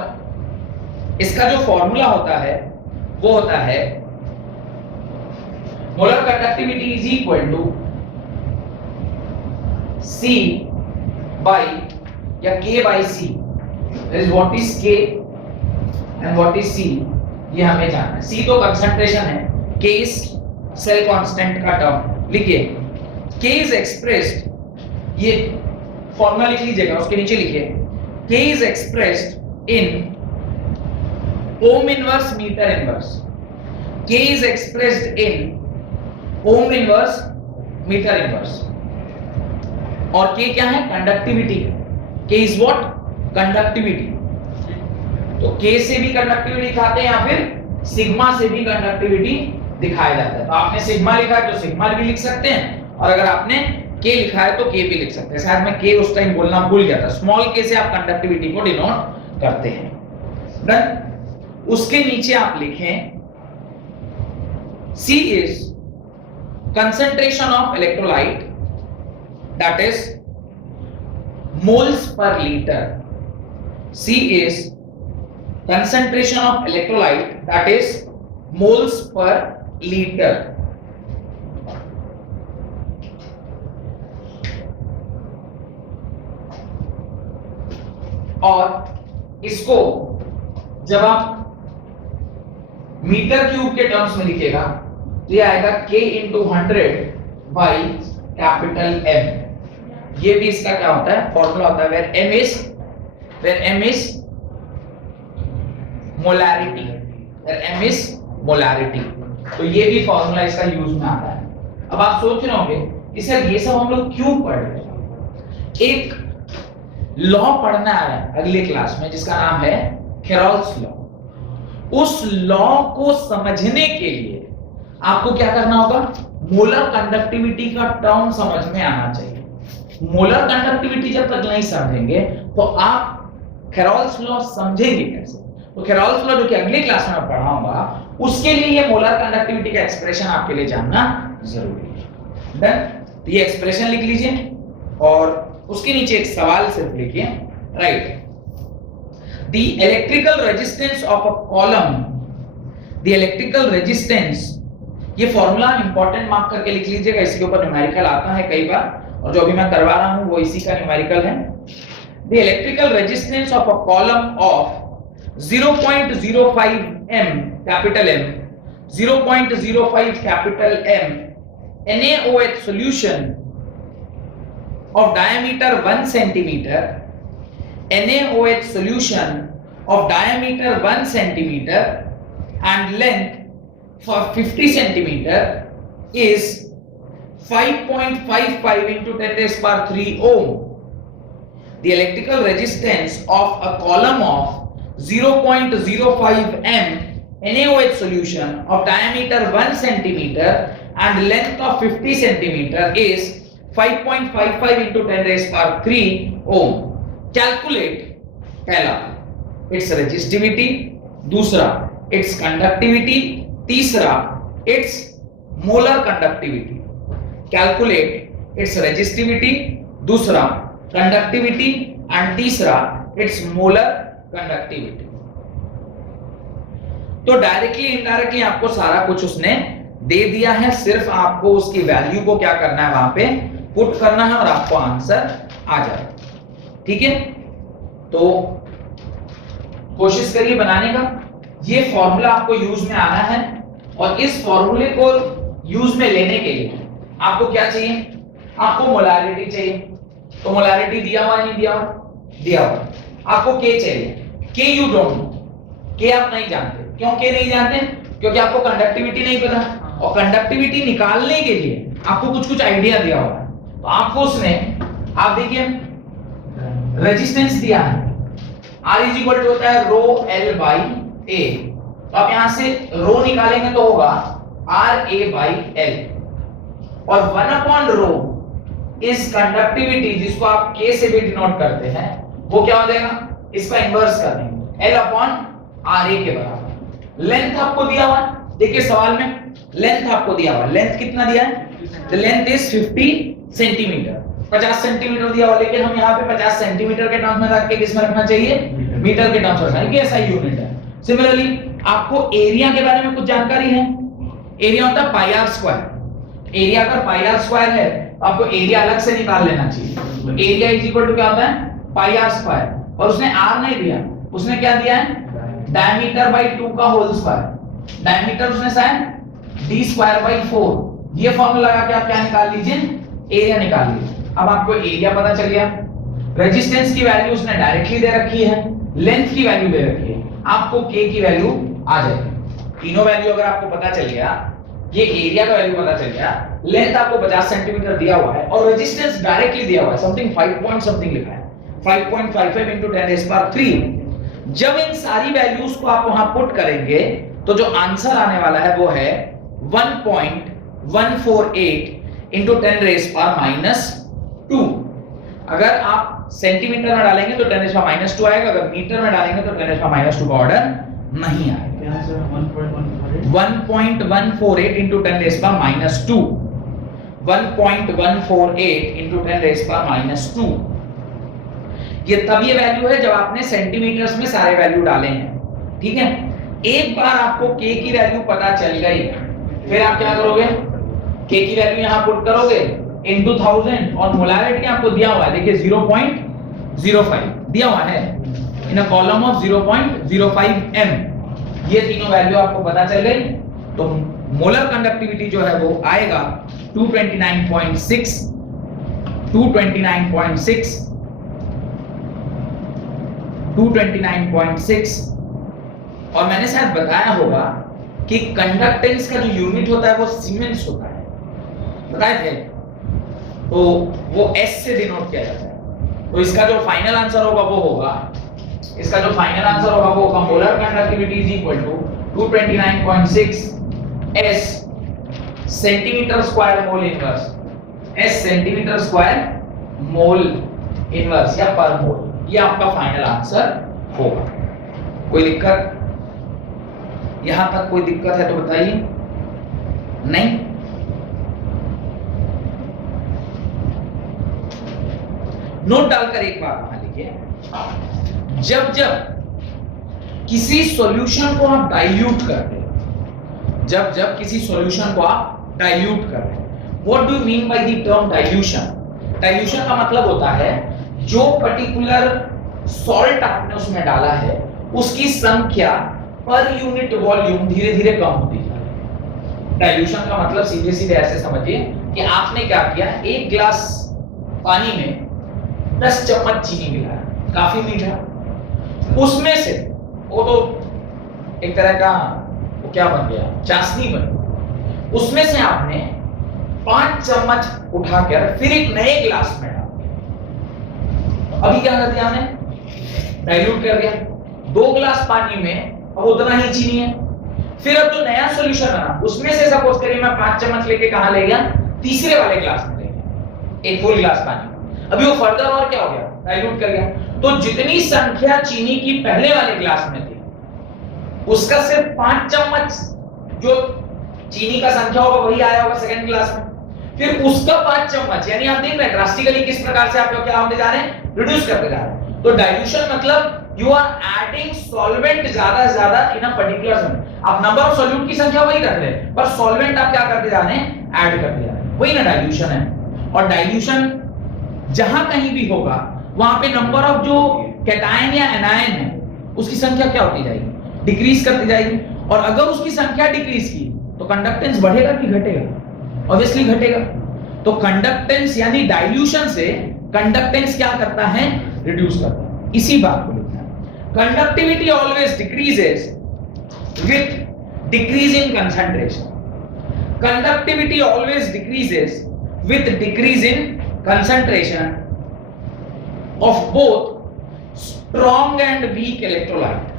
इसका जो फॉर्मूला होता है वो होता है molar conductivity is equal to C by या K by C। That is what is K and what is C, ये हमें जानना है। C तो कंसंट्रेशन है, K इज सेल कांस्टेंट का टर्म। लिखिए K इज एक्सप्रेस्ड, ये फॉर्मूला लिख लीजिएगा, उसके नीचे लिखिए K is expressed in ohm inverse meter inverse। K is expressed in ohm inverse meter inverse। और K क्या है, conductivity. K is what, conductivity. तो K से भी कंडक्टिविटी दिखाते हैं या फिर सिग्मा से भी कंडक्टिविटी दिखाया जाता है। तो आपने सिग्मा लिखा है तो सिग्मा भी लिख सकते हैं, और अगर आपने K लिखा है तो K भी लिख सकते हैं। शायद मैं K उस टाइम बोलना भूल गया था। स्मॉल k से आप कंडक्टिविटी को डिनोट करते हैं। डन, उसके नीचे आप लिखें C is concentration of electrolyte, that is moles per liter। C is concentration of electrolyte, that is moles per liter। और इसको जब आप मीटर क्यूब के टर्म्स में लिखेगा तो ये आएगा K into 100 by capital M। ये भी इसका क्या होता है, फॉर्मूला होता है where M is molarity, m is molarity. तो ये भी फॉर्मूला इसका यूज में आता है। अब आप सोच रहे होंगे कि सर ये सब हम लोग क्यों पढ़ रहे हैं? एक लॉ पढ़ना है अगले क्लास में जिसका नाम है हेरोल्ड्स लॉ। उस लॉ को समझने के लिए आपको क्या करना होगा? मोलर कंडक्टिविटी का टर्म समझ में आना चाहिए। मोलर कंडक्टिविटी जब तक नहीं समझेंगे तो आप हेरोल्ड्स लॉ समझेंगे कैसे? तो हेरोल्ड्स लॉ जो कि अगली क्लास में मैं पढ़ाऊंगा, उसके लिए ये मोलर कंडक्टिविटी का एक्सप्रेशन आपके लिए जानना जरूरी है। डन? तो ये एक्सप्रेशन लिख लीजिए और उसके नीचे एक सवाल सिर्फ लिखिए, right? The electrical resistance of a column, the electrical resistance, ये फॉर्मूला इंपॉर्टेंट मार्क करके लिख लीजिएगा, इसके ऊपर न्यूमेरिकल आता है कई बार और जो अभी मैं करवा रहा हूं वो इसी का न्यूमेरिकल है। The electrical resistance of a column of 0.05 m capital M, 0.05 capital M NaOH solution of diameter 1 centimeter, NaOH solution of diameter 1 centimeter and length for 50 centimeter is 5.55 into 10 raised power 3 ohm. The electrical resistance of a column of 0.05 m NaOH solution of diameter 1 centimeter and length of 50 centimeter is 5.55 into 10 raised power 3 ohm. Calculate पहला its resistivity, दूसरा its conductivity, तीसरा its molar conductivity. Calculate its resistivity, दूसरा conductivity and तीसरा its molar conductivity. तो directly indirectly आपको सारा कुछ उसने दे दिया है, सिर्फ आपको उसकी वैल्यू को क्या करना है, वहां पे पुट करना है और आपको आंसर आ जाएगा। ठीक है, तो कोशिश करिए बनाने का। ये फॉर्मूला आपको यूज में आना है और इस फॉर्मूले को यूज में लेने के लिए आपको क्या चाहिए? आपको मोलैरिटी चाहिए। तो मोलैरिटी दिया हुआ नहीं दिया हुआ? दिया हुआ। आपको के चाहिए। के यू डोंट नो, के आप नहीं जानते। क्यों के नहीं जानते? क्योंकि आपको कंडक्टिविटी नहीं पता और कंडक्टिविटी निकालने के लिए आपको कुछ कुछ आइडिया दिया हुआ है। तो आपको उसने, आप देखिए रेजिस्टेंस दिया है, R इज इक्वल टू होता है रो L बाई A। तो आप यहां से रो निकालेंगे तो होगा R A बाई L और 1 अपॉन रो इस कंडक्टिविटी जिसको आप K से भी डिनोट करते हैं, वो क्या हो जाएगा? इसका इन्वर्स कर देंगे, L अपॉन RA के बराबर। लेंथ आपको दिया हुआ, देखिए सवाल में लेंथ आपको दिया हुआ, लेंथ कितना दिया है? The length is 50 centimetre, 50 centimetre दिया हुआ, लेकिन हम यहाँ पे 50 सेंटीमीटर के टर्म्स में रख के किस में रखना चाहिए? मीटर के टर्म्स में रखना है, कि ऐसा यूनिट है। सिमिलरली आपको एरिया के बारे में कुछ जानकारी है? एरिया होता है पाई आर स्क्वायर। एरिया अगर पाई आर स्क्वायर है तो आपको एरिया अलग से निकाल लेना चाहिए। तो एरिया इज इक्वल टू क्या होता है? पाई आर स्क्वायर। और उसने आर नहीं दिया, उसने क्या दिया है? डायमीटर बाई 2 का होल स्क्वायर। डायमीटर उसने शायद d स्क्वायर बाई 4। ये फॉर्मूला लगा के आप क्या निकाल लीजिए? एरिया निकाल लीजिए। अब आपको एरिया पता चल गया। रेजिस्टेंस की वैल्यू उसने डायरेक्टली दे रखी है, लेंथ की वैल्यू दे रखी है, आपको k की वैल्यू आ जाएगी। तीनों वैल्यू अगर आपको पता चल गया, ये एरिया का वैल्यू पता चल गया, लेंथ आपको 50 सेंटीमीटर दिया हुआ है और रेजिस्टेंस डायरेक्टली दिया हुआ है, समथिंग 5 पॉइंट समथिंग लिखा है, 5.55 into 10 raised power 3। जब इन सारी वैल्यूज को आप वहां पुट करेंगे तो जो आंसर आने वाला है वो है 1.148 into 10 raised power -2। अगर आप सेंटीमीटर में डालेंगे तो 10 raised power -2 आएगा, अगर मीटर में डालेंगे तो 10 raised power -2 का ऑर्डर नहीं आएगा। यहाँ से 1.148 1.148 into 10 raised power -2, 1.148 into 10 raised power -2। ये तब ये वैल्यू है जब आपने सेंटीमीटर्स में सारे वैल्यू डाले हैं। ठीक है, एक बार आपको k की वैल्यू पता चल गई, फिर आप क्या करोगे? k की वैल्यू यहां पुट करोगे इनटू 1000 और मोलैरिटी आपको दिया हुआ है, देखिए 0.05 दिया हुआ है इन अ कॉलम ऑफ 0.05 m। ये तीनों वैल्यू आपको पता चल गई तो मोलर कंडक्टिविटी जो है वो आएगा 229.6 229.6 और मैंने शायद बताया होगा कि कंडक्टेंस का जो यूनिट होता है वो सीमेंस होता है, बताए थे। तो वो एस से डिनोट किया जाता है। तो इसका जो फाइनल आंसर होगा वो होगा, इसका जो फाइनल आंसर होगा वो होगा molar conductivity is equal to 229.6 S centimetre square mole inverse, S centimetre square mole inverse या पर मोल, ये आपका फाइनल आंसर होगा। कोई दिक्कत? यहां तक कोई दिक्कत है तो बताइए। नहीं? नोट डालकर एक बार वहां लिखिए, जब जब किसी सॉल्यूशन को आप डाइल्यूट करते हैं, जब जब किसी सॉल्यूशन को आप डाइल्यूट कर रहे हैं, what do you mean by the term dilution? Dilution का मतलब होता है जो पर्टिकुलर सॉल्ट आपने उसमें डाला है उसकी संख्या पर यूनिट वॉल्यूम धीरे धीरे कम होती जा रही है। डाइल्यूशन का मतलब सीधे सीधे ऐसे समझिए कि आपने क्या किया, एक गिलास पानी में 10 चम्मच चीनी मिलाया, काफी मीठा, उसमें से वो तो एक तरह का वो क्या बन गया, चाशनी बन गई, उसमें से आपने 5 चम्मच उठाकर फिर एक नए गिलास में डाल दिया। अभी क्या कर दिया हमने, डाइल्यूट कर दिया। 2 गिलास पानी में अब उतना ही चीनी है, फिर अब जो नया सॉल्यूशन बना उसमें से सपोज करिए मैं 5 चम्मच लेके कहां ले गया, तीसरे वाले गिलास में ले गया, एक फुल गिलास पानी। अभी वो फर्दर और क्या हो गया, डाइल्यूट कर गया। तो जितनी संख्या चीनी की पहले वाले गिलास में थी उसका सिर्फ 5 चम्मच जो चीनी का संख्या होगा वही आया होगा सेकंड गिलास में, फिर उसका 5 चम्मच, यानी आप देख रहे हैं ड्रास्टिकली किस प्रकार से आप लोग क्या होते जा रहे हैं, रिड्यूस करते जा रहे हैं। तो डाइल्यूशन मतलब यू आर एडिंग सॉल्वेंट ज्यादा से ज्यादा इन अ पर्टिकुलर समय। आप नंबर ऑफ सॉल्यूट की संख्या वही रख रहे हैं पर सॉल्वेंट आप क्या करते जा रहे हैं, ऐड करते जा रहे हैं, वही ना डाइल्यूशन है। और डाइल्यूशन जहां कहीं भी होगा वहां पे नंबर ऑफ जो कैटायन या एनायन है उसकी संख्या क्या होती जाएगी, डिक्रीज करती जाएगी। और अगर उसकी संख्या डिक्रीज की तो कंडक्टेंस बढ़ेगा कि घटेगा, ऑब्वियसली घटेगा। तो कंडक्टेंस यानी डाइल्यूशन से कंडक्टेंस क्या करता है, रिड्यूस करता है। इसी बात को लिखना है, conductivity always decreases with decrease in concentration. Conductivity always decreases with decrease in concentration of both strong and weak electrolyte,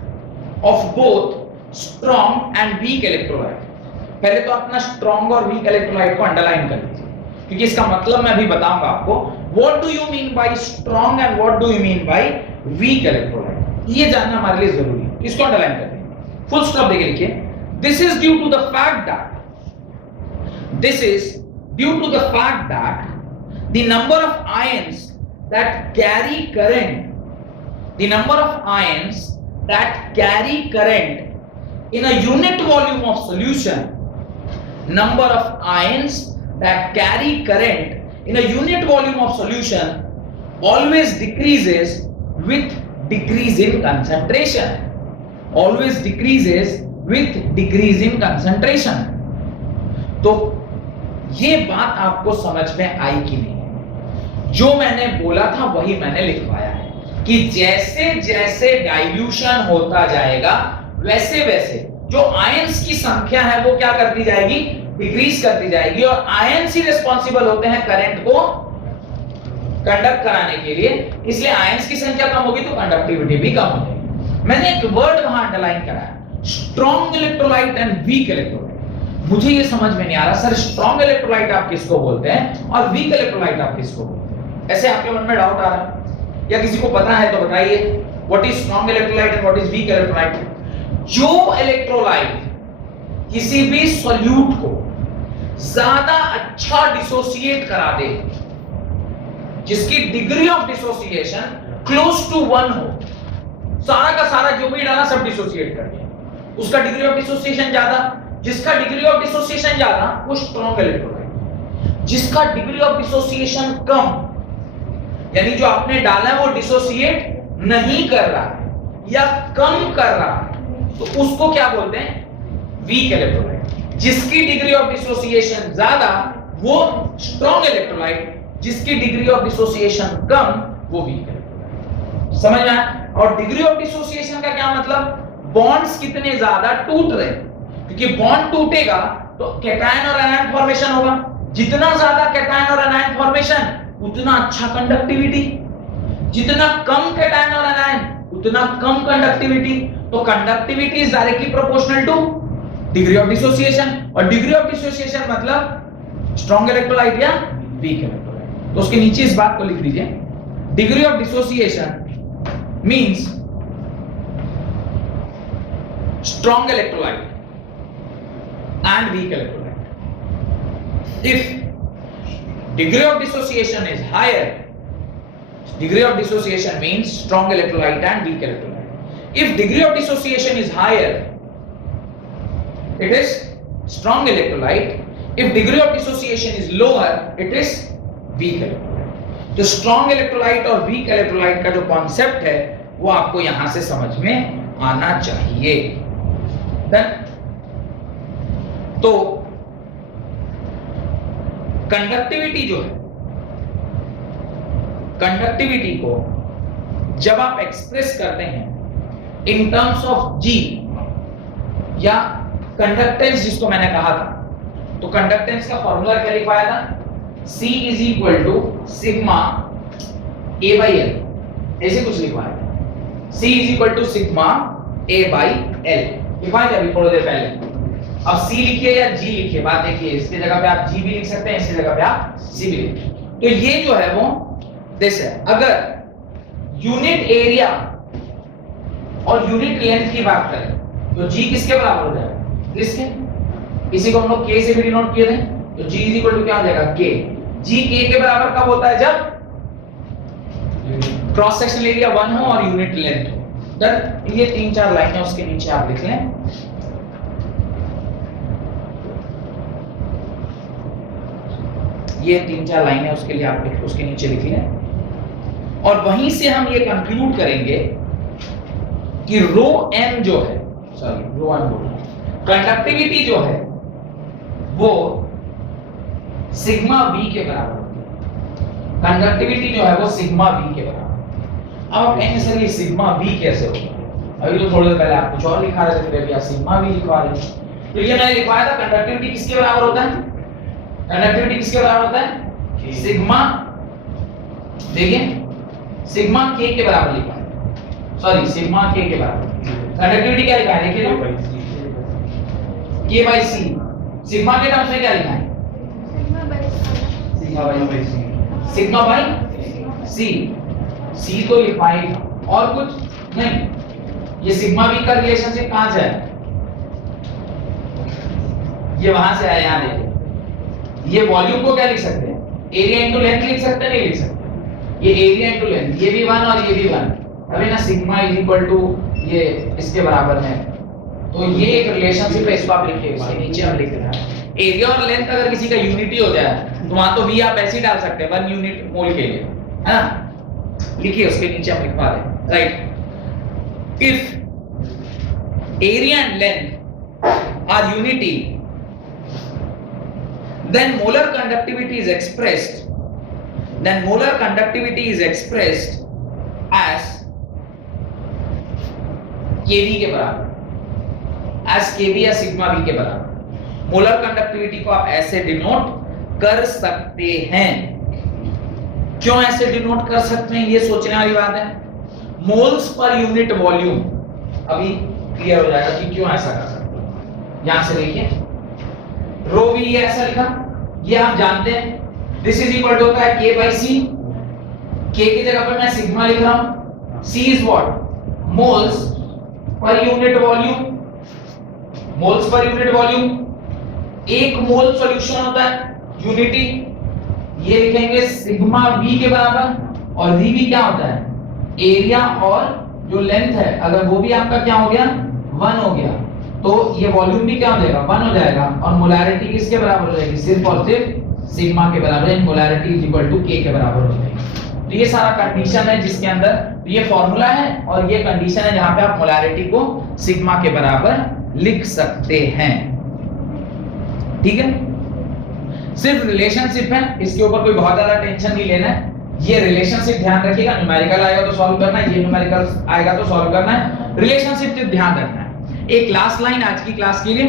of both strong and weak electrolyte। पहले तो अपना strong और weak electrolyte को अंडरलाइन कर लीजिए क्योंकि इसका मतलब मैं अभी बताऊंगा आपको। what do you mean by strong and what do you mean by weak electrolyte, ये जानना हमारे लिए जरूरी है। इसको अंडरलाइन कर दीजिए, फुल स्टॉप देके लिखिए, this is due to the fact that this is due to the fact that the number of ions that carry current, the number of ions that carry current in a unit volume of solution, number of ions that carry current in a unit volume of solution always decreases with decrease in concentration, always decreases with decrease in concentration। तो ये बात आपको समझ में आई कि नहीं? जो मैंने बोला था वही मैंने लिखवाया है कि जैसे जैसे डाइल्यूशन होता जाएगा वैसे वैसे जो आयंस की संख्या है वो क्या करती जाएगी, डिक्रीज करती जाएगी। और आयंस ही रिस्पॉन्सिबल होते हैं करंट को कंडक्ट कराने के लिए, इसलिए आयंस की संख्या कम होगी तो कंडक्टिविटी भी कम हो जाएगी। मैंने एक वर्ड वहां अंडरलाइन करा है, strong electrolyte and weak electrolyte. मुझे ये समझ में नहीं आ रहा सर स्ट्रॉन्ग इलेक्ट्रोलाइट आप किसको बोलते हैं और वीक इलेक्ट्रोलाइट आप किसको बोलते हैं? ऐसे आपके मन में डाउट आ रहा है या किसी को पता है तो बताइए, what is strong electrolyte and what is weak electrolyte? जो इलेक्ट्रोलाइट किसी भी सॉल्यूट को ज्यादा अच्छा डिसोसिएट करा दे, जिसकी degree of dissociation close to 1 हो, सारा का सारा जो भी डाला सब डिसोसिएट कर दिया, उसका डिग्री ऑफ डिसोसिएशन ज्यादा, जिसका डिग्री ऑफ डिसोसिएशन ज्यादा वो स्ट्रॉन्ग इलेक्ट्रोलाइट, जिसका डिग्री ऑफ डिसोसिएशन कम यानी जो आपने डाला है वो डिसोसिएट नहीं कर रहा है या कम कर रहा है तो उसको क्या बोलते हैं, वीक इलेक्ट्रोलाइट। जिसकी डिग्री ऑफ डिसोसिएशन ज्यादा वो स्ट्रॉन्ग इलेक्ट्रोलाइट, जिसकी डिग्री ऑफ डिसोसिएशन कम वो वीक इलेक्ट्रोलाइट। समझ में आया? और डिग्री ऑफ डिसोसिएशन का क्या मतलब, बॉन्ड्स कितने ज्यादा टूट रहे हैं, क्योंकि बॉन्ड टूटेगा तो कैटायन और एनायन फॉर्मेशन होगा। जितना ज्यादा कैटायन और एनायन फॉर्मेशन उतना अच्छा कंडक्टिविटी, जितना कम कैटायन और एनायन उतना कम कंडक्टिविटी। तो conductivity is directly proportional two degree of dissociation, और डिग्री ऑफ डिसोसिएशन मतलब स्ट्रॉन्ग इलेक्ट्रोलाइट या वीक इलेक्ट्रोलाइट। तो उसके नीचे इस बात को लिख दीजिए, degree of dissociation means strong electrolyte and weak electrolyte. If degree of dissociation is higher, degree of dissociation means strong electrolyte and weak electrolyte. If degree of dissociation is higher, it is strong electrolyte. If degree of dissociation is lower, it is weak electrolyte. तो strong electrolyte और weak electrolyte का जो concept है वो आपको यहां से समझ में आना चाहिए। Then तो कंडक्टिविटी जो है, कंडक्टिविटी को जब आप एक्सप्रेस करते हैं इन टर्म्स ऑफ जी या कंडक्टेंस जिसको मैंने कहा था, तो कंडक्टेंस का फॉर्मूला क्या लिखवाया था, C is equal to sigma A by L, ऐसे कुछ लिखवाया था। C is equal to sigma A by L लिखवाया था अभी थोड़ी देर पहले। अब C लिखिए या G लिखिए, बात देखिए, इसकी जगह पे आप G भी लिख सकते हैं, इसकी जगह पे आप C भी लिख। तो ये जो है वो दिस है। अगर यूनिट एरिया और यूनिट लेंथ की बात करें तो G किसके बराबर हो जाएगा, किसके, इसी को हम लोग K से भी डिनोट किए थे, तो G इज इक्वल टू क्या हो जाएगा, K। G K के बराबर कब होता है, जब क्रॉस सेक्शनल एरिया 1 हो और यूनिट लेंथ हो। तो ये 3-4 लाइनें उसके नीचे आप लिख लें। ये 3-4 लाइनें उसके लिए आप उसके नीचे लिख लें, और वहीं से हम ये कंक्लूड करेंगे कि रो एम जो है, सॉरी रो एम, कंडक्टिविटी जो है वो सिग्मा वी के बराबर होती है। कंडक्टिविटी जो है वो सिग्मा वी के बराबर। अब आप कहेंगे सर ये सिग्मा वी कैसे होगा, अभी तो थोड़ी देर पहले आप कुछ और लिखा रहे थे, फिर अभी आप सिग्मा वी लिखवा रहे हैं। तो ये मैंने लिखवाया था कंडक्टिविटी किसके बराबर होता है, कंडक्टिविटी किसके बराबर होता है, सिग्मा, देखिए सिग्मा के बराबर लिखा है, सॉरी सिग्मा के बराबर। कंडक्टिविटी क्या लिखा है, देखिए तो के बाई सी। सिग्मा के टर्म्स में क्या लिखा है, सिग्मा बाई सी। सी तो लिखवाई और कुछ नहीं। ये सिग्मा वी का रिलेशनशिप कहां से है, ये वहां से आया, यहां देखिए। ये वॉल्यूम को क्या लिख सकते हैं, एरिया इनटू लेंथ लिख सकते हैं, नहीं लिख सकते। ये एरिया इनटू लेंथ, ये भी 1 और ये भी 1, अभी ना सिग्मा इज इक्वल टू ये इसके बराबर है। तो ये एक रिलेशनशिप है, इसको आप लिखिए, इसके नीचे हम लिख रहे हैं। एरिया और लेंथ अगर किसी का यूनिटी हो जाए तो वहां तो v आप ऐसे ही डाल सकते हैं 1 यूनिट मोल के लिए, है ना। लिखिए उसके नीचे हम लिखवा रहे हैं, right. If area and length are unity, then molar conductivity is expressed as kV के बराबर, as kV या सिग्मा V के बराबर। मोलर कंडक्टिविटी को आप ऐसे डिनोट कर सकते हैं। क्यों ऐसे डिनोट कर सकते हैं, ये सोचने वाली बात है। मोल्स पर यूनिट वॉल्यूम, अभी क्लियर हो जाएगा कि क्यों ऐसा कर सकते हैं। यहां से देखिए रो वी ये ऐसा लिखा, ये आप जानते हैं, दिस इज इक्वल टू होता है k बाई सी। k की जगह पर मैं सिग्मा लिख रहा हूं। c is what, moles per unit volume, moles per unit volume. एक मोल सॉल्यूशन होता है यूनिटी, ये लिखेंगे सिग्मा v के बराबर, और v भी क्या होता है, एरिया और जो लेंथ है, अगर वो भी आपका क्या हो गया 1 हो गया, तो ये वॉल्यूम भी क्या हो जाएगा 1 हो जाएगा, और मोलैरिटी किसके बराबर हो जाएगी, सिर्फ और सिर्फ सिग्मा के बराबर, in molarity is equal to k के बराबर हो जाएगी। तो ये सारा कंडीशन है जिसके अंदर, तो ये फॉर्मूला है और ये कंडीशन है जहां पे आप मोलैरिटी को सिग्मा के बराबर लिख सकते हैं, ठीक है। सिर्फ रिलेशनशिप है, इसके ऊपर कोई बहुत ज्यादा टेंशन नहीं लेना है। ये रिलेशनशिप ध्यान रखिएगा, न्यूमेरिकल आएगा तो सॉल्व करना है, ये न्यूमेरिकल आएगा तो सॉल्व करना है। रिलेशनशिप से ध्यान रखना है। एक लास्ट लाइन आज की क्लास के लिए,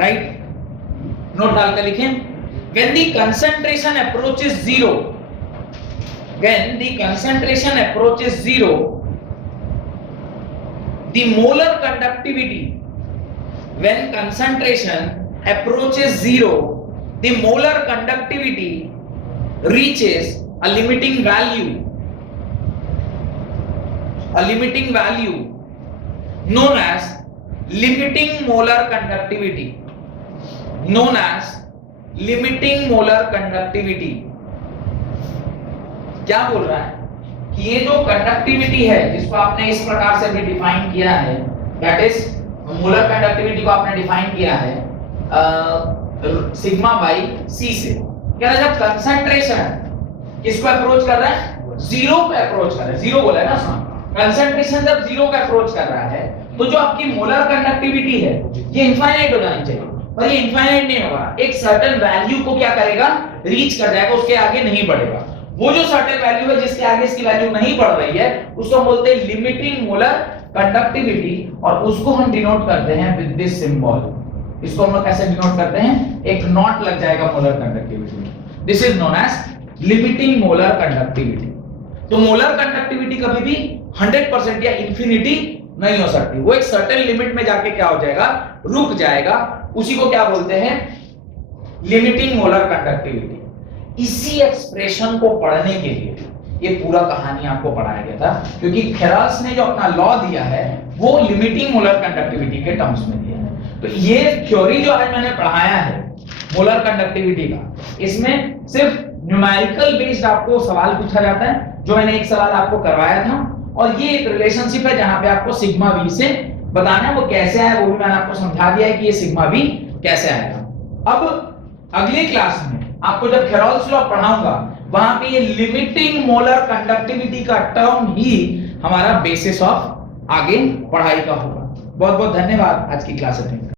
राइट, नोट डालकर लिखें, when the concentration approaches zero, when the concentration approaches zero, the molar conductivity, when concentration approaches zero, the molar conductivity reaches a limiting value known as limiting molar conductivity, known as limiting molar conductivity। क्या बोल रहा है कि ये जो conductivity है जिसको आपने इस प्रकार से भी डिफाइन किया है, दैट इज मोलर कंडक्टिविटी को आपने डिफाइन किया है सिग्मा बाई सी से। कह रहा है जब कंसंट्रेशन किसको अप्रोच कर रहा है, जीरो पे अप्रोच कर रहा है, जीरो बोला है ना उसमें, कंसंट्रेशन जब जीरो पे अप्रोच कर रहा है तो जो आपकी मोलर कंडक्टिविटी है ये इनफाइनाइट हो जानी चाहिए, पर ये इनफाइनाइट नहीं होगा, एक सर्टेन वैल्यू को क्या करेगा, रीच कर जाएगा, उसके आगे नहीं बढ़ेगा। वो जो सर्टेन वैल्यू है जिसके आगे इसकी वैल्यू नहीं बढ़ रही है उसको बोलते हैं लिमिटिंग मोलर कंडक्टिविटी, और उसको हम डिनोट करते हैं विद दिस सिंबल। इसको हम कैसे डिनोट करते हैं, एक नॉट लग जाएगा मोलर कंडक्टिविटी में, this is known as limiting molar conductivity. तो मोलर कंडक्टिविटी कभी भी 100% या इंफिनिटी नहीं हो सकती, वो एक सर्टेन लिमिट में जाके क्या हो जाएगा, रुक जाएगा, उसी को क्या बोलते हैं, लिमिटिंग मोलर कंडक्टिविटी। इसी एक्सप्रेशन को पढ़ने के लिए ये पूरा कहानी आपको पढ़ाया गया था, क्योंकि खेराल्स ने जो अपना लॉ दिया है वो लिमिटिंग मोलर कंडक्टिविटी के टर्म्स में दिया है। तो ये थ्योरी जो आज मैंने पढ़ाया है मोलर कंडक्टिविटी का, इसमें सिर्फ न्यूमेरिकल बेस्ड आपको सवाल पूछा जाता है, जो मैंने एक सवाल आपको करवाया था, और ये एक रिलेशनशिप है जहां पे आपको सिग्मा वी से बताना है वो कैसे आया, वो भी मैंने आपको समझा दिया है कि ये सिग्मा वी कैसे आएगा। अब अगली क्लास में आपको जब खेरोल्स लॉ पढ़ाऊंगा वहां पे ये लिमिटिंग मोलर कंडक्टिविटी का टर्म ही हमारा बेसिस ऑफ आगे पढ़ाई का होगा। बहुत बहुत धन्यवाद आज की क्लास अटेंड